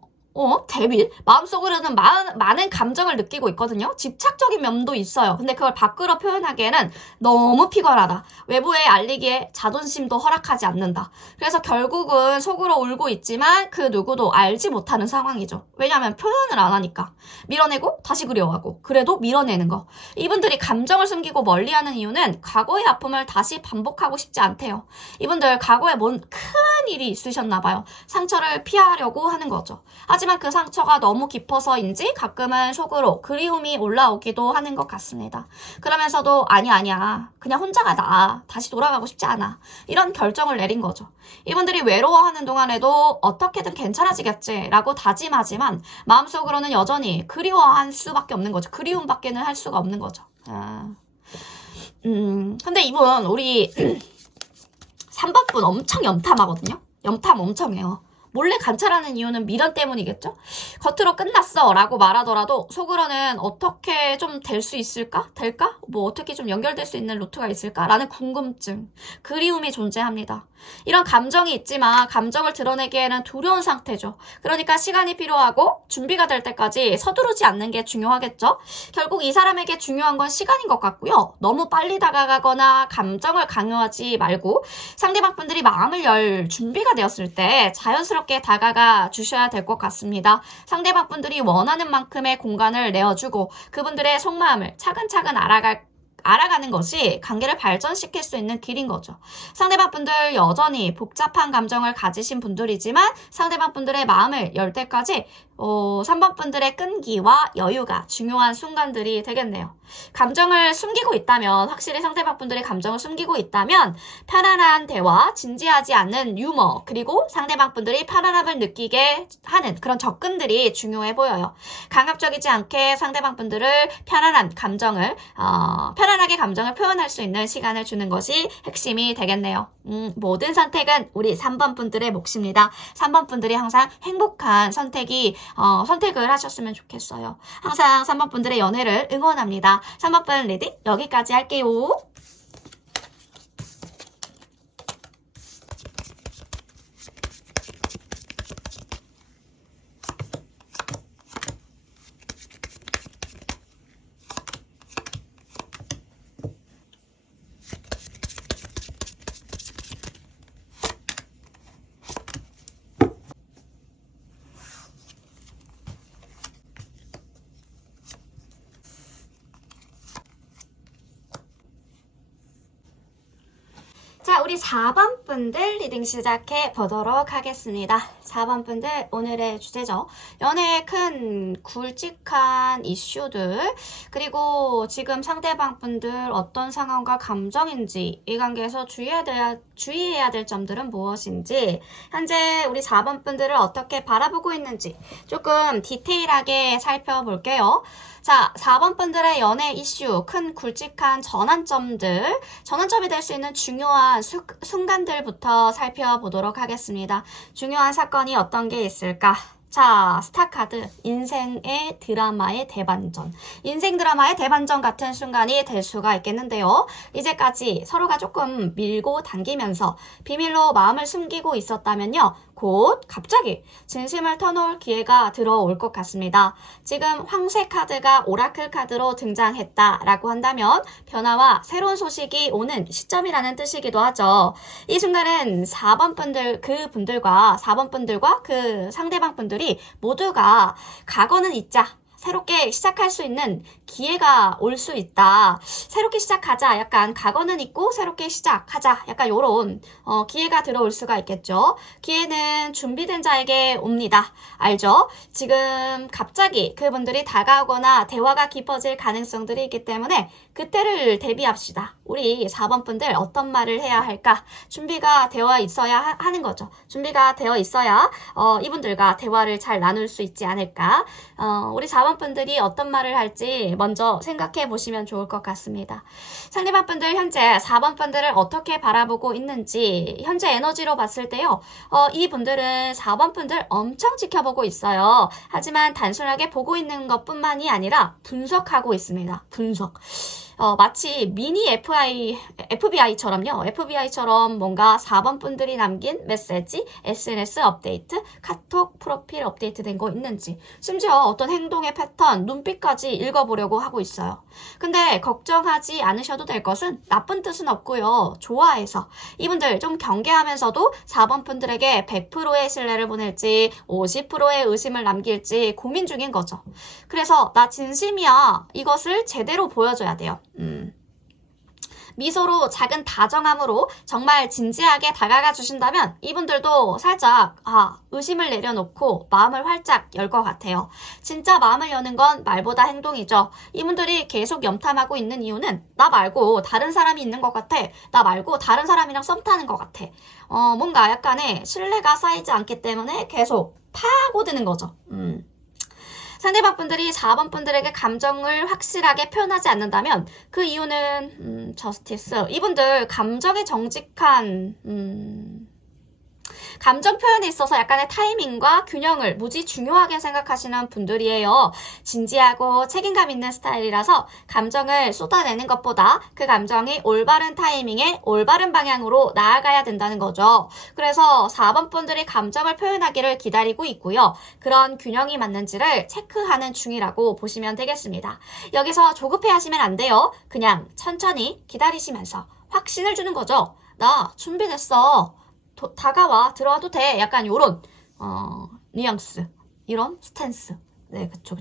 데빌? 마음속으로는 많은 감정을 느끼고 있거든요. 집착적인 면도 있어요. 근데 그걸 밖으로 표현하기에는 너무 피곤하다. 외부에 알리기에 자존심도 허락하지 않는다. 그래서 결국은 속으로 울고 있지만 그 누구도 알지 못하는 상황이죠. 왜냐하면 표현을 안 하니까. 밀어내고 다시 그리워하고 그래도 밀어내는 거. 이분들이 감정을 숨기고 멀리하는 이유는 과거의 아픔을 다시 반복하고 싶지 않대요. 이분들 과거에 뭔 큰 일이 있으셨나 봐요. 상처를 피하려고 하는 거죠. 하지만 그 상처가 너무 깊어서인지 가끔은 속으로 그리움이 올라오기도 하는 것 같습니다. 그러면서도 아니야. 그냥 혼자가 나아. 다시 돌아가고 싶지 않아. 이런 결정을 내린 거죠. 이분들이 외로워하는 동안에도 어떻게든 괜찮아지겠지라고 다짐하지만 마음속으로는 여전히 그리워할 수밖에 없는 거죠. 그리움밖에는 할 수가 없는 거죠. 근데 이분 우리 3번 분 엄청 염탐하거든요. 염탐 엄청 해요. 몰래 관찰하는 이유는 미련 때문이겠죠? 겉으로 끝났어 라고 말하더라도 속으로는 어떻게 좀 될 수 있을까? 될까? 뭐 어떻게 좀 연결될 수 있는 루트가 있을까? 라는 궁금증, 그리움이 존재합니다. 이런 감정이 있지만 감정을 드러내기에는 두려운 상태죠. 그러니까 시간이 필요하고 준비가 될 때까지 서두르지 않는 게 중요하겠죠? 결국 이 사람에게 중요한 건 시간인 것 같고요. 너무 빨리 다가가거나 감정을 강요하지 말고 상대방 분들이 마음을 열 준비가 되었을 때 자연스럽게 다가가 주셔야 될 것 같습니다. 상대방 분들이 원하는 만큼의 공간을 내어주고 그분들의 속마음을 차근차근 알아가는 것이 관계를 발전시킬 수 있는 길인 거죠. 상대방 분들 여전히 복잡한 감정을 가지신 분들이지만 상대방 분들의 마음을 열 때까지 3번 분들의 끈기와 여유가 중요한 순간들이 되겠네요. 감정을 숨기고 있다면, 확실히 상대방 분들의 감정을 숨기고 있다면 편안한 대화, 진지하지 않는 유머, 그리고 상대방 분들이 편안함을 느끼게 하는 그런 접근들이 중요해 보여요. 강압적이지 않게 상대방 분들을 편안하게 감정을 표현할 수 있는 시간을 주는 것이 핵심이 되겠네요. 모든 선택은 우리 3번 분들의 몫입니다. 3번 분들이 항상 행복한 선택을 하셨으면 좋겠어요. 항상 3번 분들의 연애를 응원합니다. 3번 분 리딩 여기까지 할게요. 자, 우리 4번 분들 리딩 시작해 보도록 하겠습니다. 4번 분들 오늘의 주제죠. 연애의 큰 굵직한 이슈들, 그리고 지금 상대방 분들 어떤 상황과 감정인지, 이 관계에서 주의해야 될 점들은 무엇인지, 현재 우리 4번 분들을 어떻게 바라보고 있는지 조금 디테일하게 살펴볼게요. 자, 4번 분들의 연애 이슈, 큰 굵직한 전환점이 될 수 있는 중요한 순간들부터 살펴보도록 하겠습니다. 중요한 사건이 어떤 게 있을까? 자, 스타카드, 인생의 드라마의 대반전. 인생 드라마의 대반전 같은 순간이 될 수가 있겠는데요. 이제까지 서로가 조금 밀고 당기면서 비밀로 마음을 숨기고 있었다면요. 곧 갑자기 진심을 터놓을 기회가 들어올 것 같습니다. 지금 황새 카드가 오라클 카드로 등장했다라고 한다면 변화와 새로운 소식이 오는 시점이라는 뜻이기도 하죠. 이 순간은 4번 분들과 그 상대방 분들이 모두가 각오는 잊자, 새롭게 시작할 수 있는 기회가 올 수 있다. 새롭게 시작하자. 약간 각오는 있고 새롭게 시작하자. 약간 요런 기회가 들어올 수가 있겠죠. 기회는 준비된 자에게 옵니다. 알죠? 지금 갑자기 그분들이 다가오거나 대화가 깊어질 가능성들이 있기 때문에 그때를 대비합시다. 우리 4번 분들 어떤 말을 해야 할까? 준비가 되어 있어야 하는 거죠. 준비가 되어 있어야 이분들과 대화를 잘 나눌 수 있지 않을까? 우리 4번 분들이 어떤 말을 할지 먼저 생각해 보시면 좋을 것 같습니다. 상대방 분들 현재 4번 분들을 어떻게 바라보고 있는지 현재 에너지로 봤을 때요. 이 분들은 4번 분들 엄청 지켜보고 있어요. 하지만 단순하게 보고 있는 것뿐만이 아니라 분석하고 있습니다. 분석. 마치 미니 FBI처럼요. FBI처럼 뭔가 4번 분들이 남긴 메시지, SNS 업데이트, 카톡, 프로필 업데이트된 거 있는지, 심지어 어떤 행동의 패턴, 눈빛까지 읽어보려고 하고 있어요. 근데 걱정하지 않으셔도 될 것은 나쁜 뜻은 없고요. 좋아해서 이분들 좀 경계하면서도 4번 분들에게 100%의 신뢰를 보낼지 50%의 의심을 남길지 고민 중인 거죠. 그래서 나 진심이야. 이것을 제대로 보여줘야 돼요. 미소로 작은 다정함으로 정말 진지하게 다가가 주신다면 이분들도 살짝 의심을 내려놓고 마음을 활짝 열 것 같아요. 진짜 마음을 여는 건 말보다 행동이죠. 이분들이 계속 염탐하고 있는 이유는 나 말고 다른 사람이 있는 것 같아. 나 말고 다른 사람이랑 썸 타는 것 같아. 뭔가 약간의 신뢰가 쌓이지 않기 때문에 계속 파고드는 거죠. 상대방 분들이 4번 분들에게 감정을 확실하게 표현하지 않는다면 그 이유는 저스티스. 이분들 감정에 정직한 감정 표현에 있어서 약간의 타이밍과 균형을 무지 중요하게 생각하시는 분들이에요. 진지하고 책임감 있는 스타일이라서 감정을 쏟아내는 것보다 그 감정이 올바른 타이밍에 올바른 방향으로 나아가야 된다는 거죠. 그래서 4번 분들이 감정을 표현하기를 기다리고 있고요. 그런 균형이 맞는지를 체크하는 중이라고 보시면 되겠습니다. 여기서 조급해 하시면 안 돼요. 그냥 천천히 기다리시면서 확신을 주는 거죠. 나 준비됐어. 다가와 들어와도 돼. 약간 요런 뉘앙스, 이런 스탠스. 네, 그쵸.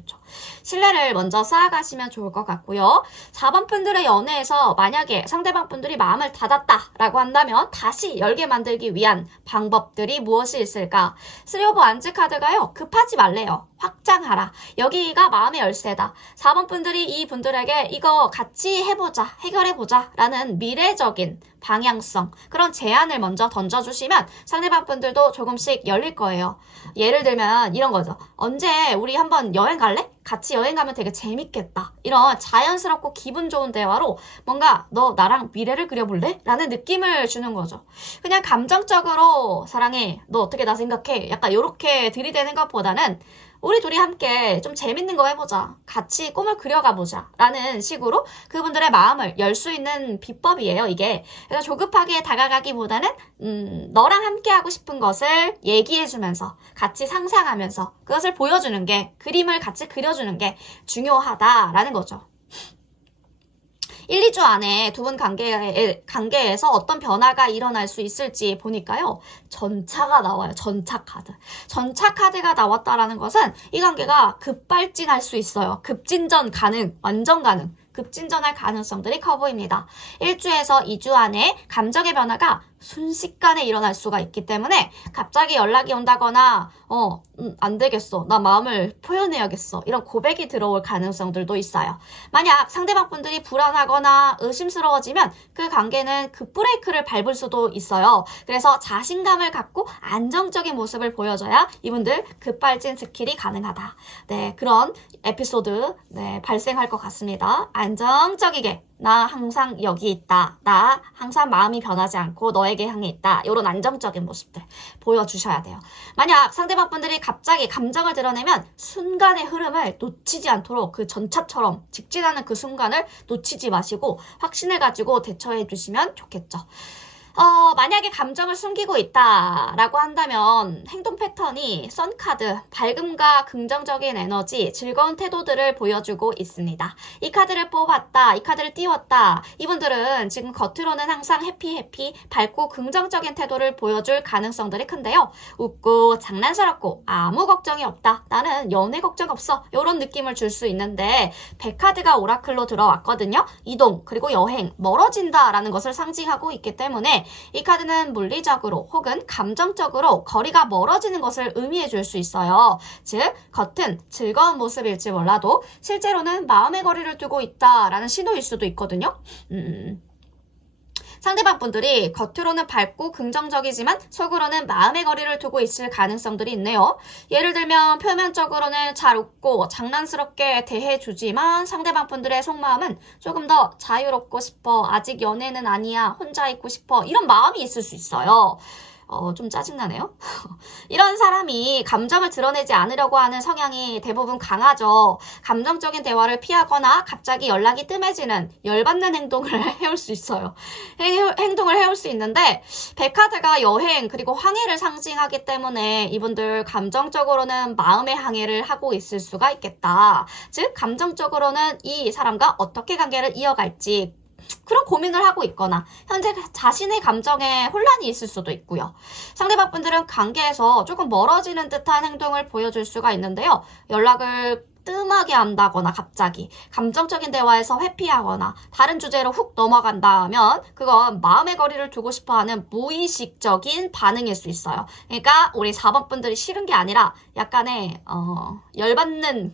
신뢰를 먼저 쌓아가시면 좋을 것 같고요. 4번 분들의 연애에서 만약에 상대방 분들이 마음을 닫았다라고 한다면 다시 열게 만들기 위한 방법들이 무엇이 있을까? 3 오브 완즈 카드가요. 급하지 말래요. 확장하라. 여기가 마음의 열쇠다. 4번 분들이 이 분들에게 이거 같이 해보자, 해결해보자 라는 미래적인 방향성, 그런 제안을 먼저 던져주시면 상대방 분들도 조금씩 열릴 거예요. 예를 들면 이런 거죠. 언제 우리 한번 여행 갈래? 같이 여행 가면 되게 재밌겠다. 이런 자연스럽고 기분 좋은 대화로 뭔가 너 나랑 미래를 그려볼래? 라는 느낌을 주는 거죠. 그냥 감정적으로 사랑해, 너 어떻게 나 생각해? 약간 이렇게 들이대는 것보다는 우리 둘이 함께 좀 재밌는 거 해보자. 같이 꿈을 그려가 보자. 라는 식으로 그분들의 마음을 열 수 있는 비법이에요, 이게. 그래서 조급하게 다가가기보다는 너랑 함께 하고 싶은 것을 얘기해주면서 같이 상상하면서 그것을 보여주는 게, 그림을 같이 그려주는 게 중요하다라는 거죠. 1, 2주 안에 두 분 관계에서 어떤 변화가 일어날 수 있을지 보니까요. 전차가 나와요. 전차 카드. 전차 카드가 나왔다라는 것은 이 관계가 급발진할 수 있어요. 급진전 가능, 완전 가능. 급진전할 가능성들이 커 보입니다. 1주에서 2주 안에 감정의 변화가 순식간에 일어날 수가 있기 때문에 갑자기 연락이 온다거나 안 되겠어. 나 마음을 표현해야겠어. 이런 고백이 들어올 가능성들도 있어요. 만약 상대방 분들이 불안하거나 의심스러워지면 그 관계는 급브레이크를 밟을 수도 있어요. 그래서 자신감을 갖고 안정적인 모습을 보여줘야 이분들 급발진 스킬이 가능하다. 네, 그런 에피소드 발생할 것 같습니다. 안정적이게 나 항상 여기 있다. 나 항상 마음이 변하지 않고 너에게 향해 있다. 이런 안정적인 모습들 보여주셔야 돼요. 만약 상대방 분들이 갑자기 감정을 드러내면 순간의 흐름을 놓치지 않도록 그 전차처럼 직진하는 그 순간을 놓치지 마시고 확신을 가지고 대처해 주시면 좋겠죠. 만약에 감정을 숨기고 있다라고 한다면 행동 패턴이 선카드, 밝음과 긍정적인 에너지, 즐거운 태도들을 보여주고 있습니다. 이 카드를 뽑았다, 이 카드를 띄웠다. 이분들은 지금 겉으로는 항상 해피, 밝고 긍정적인 태도를 보여줄 가능성들이 큰데요. 웃고 장난스럽고 아무 걱정이 없다. 나는 연애 걱정 없어. 이런 느낌을 줄 수 있는데 100카드가 오라클로 들어왔거든요. 이동, 그리고 여행, 멀어진다라는 것을 상징하고 있기 때문에 이 카드는 물리적으로 혹은 감정적으로 거리가 멀어지는 것을 의미해 줄 수 있어요. 즉, 겉은 즐거운 모습일지 몰라도 실제로는 마음의 거리를 두고 있다라는 신호일 수도 있거든요. 상대방 분들이 겉으로는 밝고 긍정적이지만 속으로는 마음의 거리를 두고 있을 가능성들이 있네요. 예를 들면 표면적으로는 잘 웃고 장난스럽게 대해주지만 상대방 분들의 속마음은 조금 더 자유롭고 싶어, 아직 연애는 아니야, 혼자 있고 싶어, 이런 마음이 있을 수 있어요. 좀 짜증나네요. 이런 사람이 감정을 드러내지 않으려고 하는 성향이 대부분 강하죠. 감정적인 대화를 피하거나 갑자기 연락이 뜸해지는 열받는 행동을 해올 수 있어요. 행동을 해올 수 있는데 백카드가 여행 그리고 항해를 상징하기 때문에 이분들 감정적으로는 마음의 항해를 하고 있을 수가 있겠다. 즉 감정적으로는 이 사람과 어떻게 관계를 이어갈지 그런 고민을 하고 있거나 현재 자신의 감정에 혼란이 있을 수도 있고요. 상대방 분들은 관계에서 조금 멀어지는 듯한 행동을 보여줄 수가 있는데요. 연락을 뜸하게 한다거나 갑자기 감정적인 대화에서 회피하거나 다른 주제로 훅 넘어간다면 그건 마음의 거리를 두고 싶어하는 무의식적인 반응일 수 있어요. 그러니까 우리 4번 분들이 싫은 게 아니라 약간의 열받는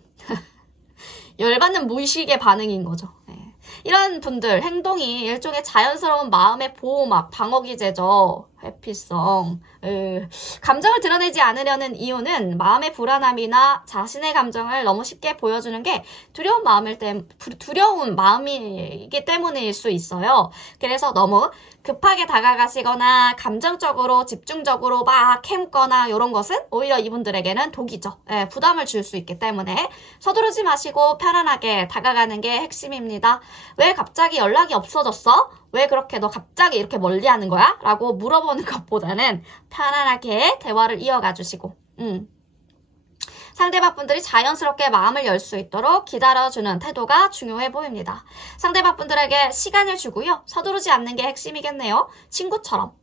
무의식의 반응인 거죠. 네. 이런 분들 행동이 일종의 자연스러운 마음의 보호막, 방어기제죠. 회피성. 감정을 드러내지 않으려는 이유는 마음의 불안함이나 자신의 감정을 너무 쉽게 보여주는 게 두려운 마음이기 때문일 수 있어요. 그래서 너무 급하게 다가가시거나 감정적으로 집중적으로 막 캐묻거나 이런 것은 오히려 이분들에게는 독이죠. 부담을 줄 수 있기 때문에 서두르지 마시고 편안하게 다가가는 게 핵심입니다. 왜 갑자기 연락이 없어졌어? 왜 그렇게 너 갑자기 이렇게 멀리하는 거야? 라고 물어보는 것보다는 편안하게 대화를 이어가 주시고 상대방 분들이 자연스럽게 마음을 열 수 있도록 기다려주는 태도가 중요해 보입니다. 상대방 분들에게 시간을 주고요. 서두르지 않는 게 핵심이겠네요.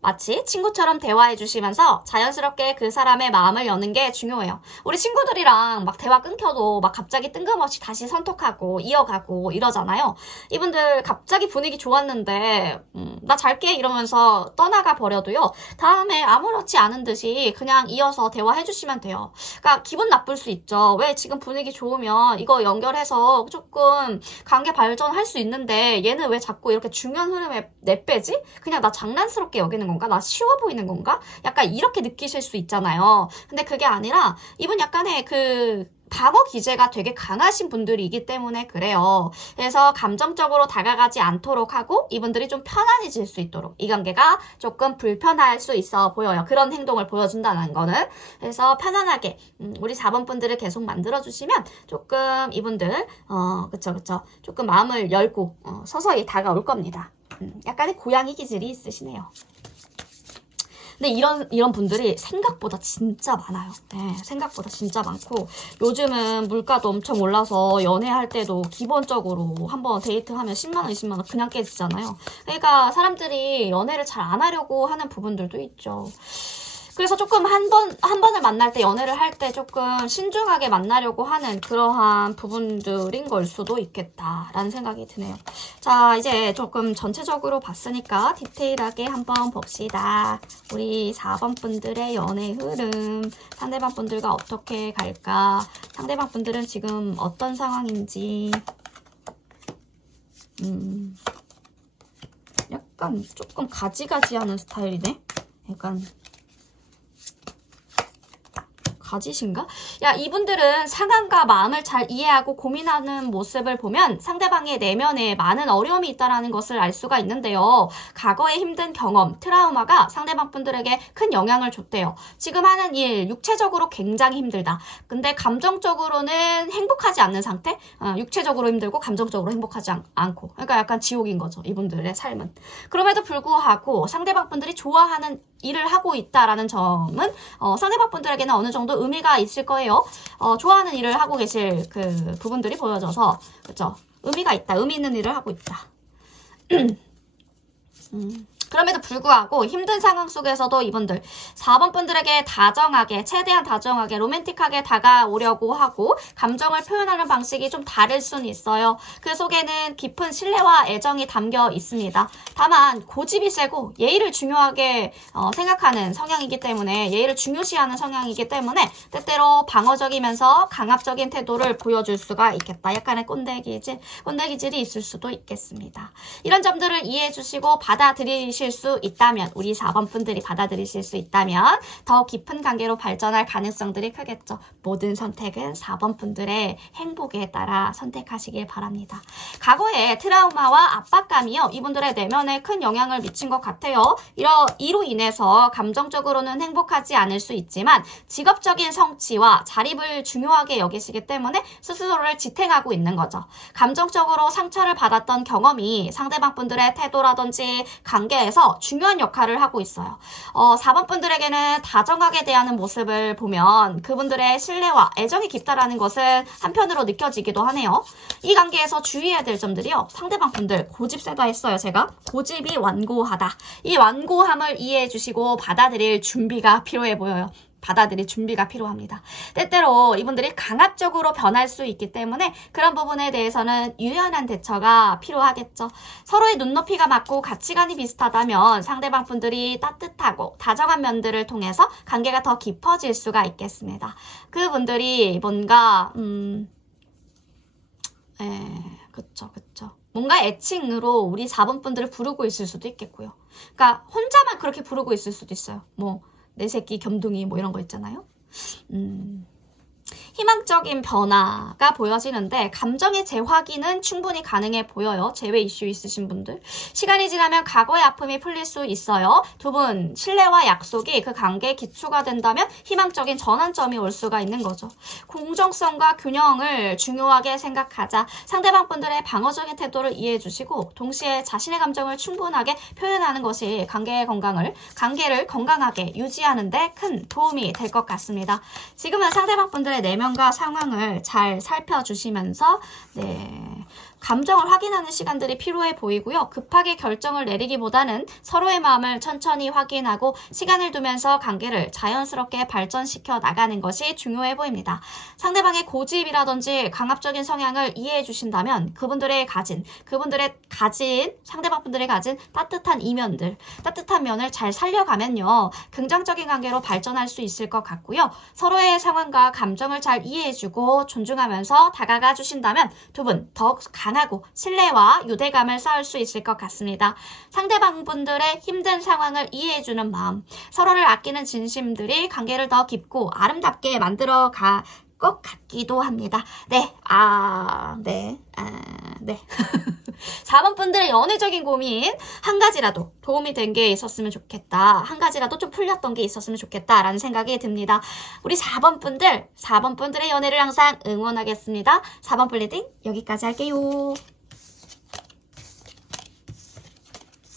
마치 친구처럼 대화해 주시면서 자연스럽게 그 사람의 마음을 여는 게 중요해요. 우리 친구들이랑 막 대화 끊겨도 막 갑자기 뜬금없이 다시 선톡하고 이어가고 이러잖아요. 이분들 갑자기 분위기 좋았는데 나 잘게 이러면서 떠나가 버려도요. 다음에 아무렇지 않은 듯이 그냥 이어서 대화해 주시면 돼요. 그러니까 기분 나쁠 수 있죠. 왜 지금 분위기 좋으면 이거 연결해서 조금 관계 발전할 수 있는데 얘는 왜 자꾸 이렇게 중요한 흐름에 내빼지? 그냥 나 장난스럽게 여기는 건가? 나 쉬워 보이는 건가? 약간 이렇게 느끼실 수 있잖아요. 근데 그게 아니라 이분 약간의 방어 기제가 되게 강하신 분들이기 때문에 그래요. 그래서 감정적으로 다가가지 않도록 하고 이분들이 좀 편안해질 수 있도록 이 관계가 조금 불편할 수 있어 보여요. 그런 행동을 보여준다는 거는. 그래서 편안하게 우리 4번 분들을 계속 만들어주시면 조금 이분들 그쵸 조금 마음을 열고 서서히 다가올 겁니다. 약간의 고양이 기질이 있으시네요. 근데 이런 분들이 생각보다 진짜 많아요. 네, 생각보다 진짜 많고 요즘은 물가도 엄청 올라서 연애할 때도 기본적으로 한번 데이트하면 10만원, 20만원 그냥 깨지잖아요. 그러니까 사람들이 연애를 잘 안 하려고 하는 부분들도 있죠. 그래서 조금 한 번을 만날 때 연애를 할 때 조금 신중하게 만나려고 하는 그러한 부분들인 걸 수도 있겠다라는 생각이 드네요. 자, 이제 조금 전체적으로 봤으니까 디테일하게 한번 봅시다. 우리 4번 분들의 연애 흐름, 상대방 분들과 어떻게 갈까? 상대방 분들은 지금 어떤 상황인지 약간 조금 가지가지하는 스타일이네. 약간 가지신가? 야, 이분들은 상황과 마음을 잘 이해하고 고민하는 모습을 보면 상대방의 내면에 많은 어려움이 있다는 것을 알 수가 있는데요. 과거의 힘든 경험, 트라우마가 상대방 분들에게 큰 영향을 줬대요. 지금 하는 일, 육체적으로 굉장히 힘들다. 근데 감정적으로는 행복하지 않는 상태? 육체적으로 힘들고 감정적으로 행복하지 않고. 그러니까 약간 지옥인 거죠. 이분들의 삶은. 그럼에도 불구하고 상대방 분들이 좋아하는 일을 하고 있다라는 점은 상대방 분들에게는 어느 정도 의미가 있을 거예요. 좋아하는 일을 하고 계실 그 부분들이 보여져서 그렇죠. 의미가 있다. 의미 있는 일을 하고 있다. 그럼에도 불구하고 힘든 상황 속에서도 이분들 4번 분들에게 최대한 다정하게 로맨틱하게 다가오려고 하고 감정을 표현하는 방식이 좀 다를 수는 있어요. 그 속에는 깊은 신뢰와 애정이 담겨 있습니다. 다만 고집이 세고 예의를 중요하게 생각하는 성향이기 때문에 예의를 중요시하는 성향이기 때문에 때때로 방어적이면서 강압적인 태도를 보여줄 수가 있겠다. 약간의 꼰대 기질이 있을 수도 있겠습니다. 이런 점들을 이해해 주시고 받아들이시 받아들이실 수 있다면, 우리 4번 분들이 받아들이실 수 있다면 더 깊은 관계로 발전할 가능성들이 크겠죠. 모든 선택은 4번 분들의 행복에 따라 선택하시길 바랍니다. 과거의 트라우마와 압박감이요, 이분들의 내면에 큰 영향을 미친 것 같아요. 이로 인해서 감정적으로는 행복하지 않을 수 있지만 직업적인 성취와 자립을 중요하게 여기시기 때문에 스스로를 지탱하고 있는 거죠. 감정적으로 상처를 받았던 경험이 상대방 분들의 태도라든지 관계에서 중요한 역할을 하고 있어요. 4번 분들에게는 다정하게 대하는 모습을 보면 그분들의 신뢰와 애정이 깊다라는 것은 한편으로 느껴지기도 하네요. 이 관계에서 주의해야 될 점들이요, 상대방 분들 고집 세다 했어요. 제가 고집이 완고하다. 이 완고함을 이해해 주시고 받아들일 준비가 필요해 보여요. 받아들일 준비가 필요합니다. 때때로 이분들이 강압적으로 변할 수 있기 때문에 그런 부분에 대해서는 유연한 대처가 필요하겠죠. 서로의 눈높이가 맞고 가치관이 비슷하다면 상대방 분들이 따뜻하고 다정한 면들을 통해서 관계가 더 깊어질 수가 있겠습니다. 그분들이 뭔가 그쵸. 뭔가 애칭으로 우리 4번 분들을 부르고 있을 수도 있겠고요. 그러니까 혼자만 그렇게 부르고 있을 수도 있어요. 뭐 내 새끼 겸둥이 뭐 이런 거 있잖아요. 희망적인 변화가 보여지는데 감정의 재확인은 충분히 가능해 보여요. 재회 이슈 있으신 분들. 시간이 지나면 과거의 아픔이 풀릴 수 있어요. 두 분 신뢰와 약속이 그 관계의 기초가 된다면 희망적인 전환점이 올 수가 있는 거죠. 공정성과 균형을 중요하게 생각하자. 상대방 분들의 방어적인 태도를 이해해 주시고 동시에 자신의 감정을 충분하게 표현하는 것이 관계를 건강하게 유지하는 데 큰 도움이 될 것 같습니다. 지금은 상대방 분들의 내면과 상황을 잘 살펴주시면서 감정을 확인하는 시간들이 필요해 보이고요. 급하게 결정을 내리기보다는 서로의 마음을 천천히 확인하고 시간을 두면서 관계를 자연스럽게 발전시켜 나가는 것이 중요해 보입니다. 상대방의 고집이라든지 강압적인 성향을 이해해 주신다면 상대방 분들의 가진 따뜻한 면을 잘 살려가면요, 긍정적인 관계로 발전할 수 있을 것 같고요. 서로의 상황과 감정을 잘 이해해주고 존중하면서 다가가 주신다면 두 분 더욱 강하고 신뢰와 유대감을 쌓을 수 있을 것 같습니다. 상대방 분들의 힘든 상황을 이해해주는 마음, 서로를 아끼는 진심들이 관계를 더 깊고 아름답게 만들어 갈 것 같기도 합니다. 4번 분들의 연애적인 고민 한 가지라도 도움이 된 게 있었으면 좋겠다. 한 가지라도 좀 풀렸던 게 있었으면 좋겠다라는 생각이 듭니다. 우리 4번 분들의 연애를 항상 응원하겠습니다. 4번 플리딩 여기까지 할게요.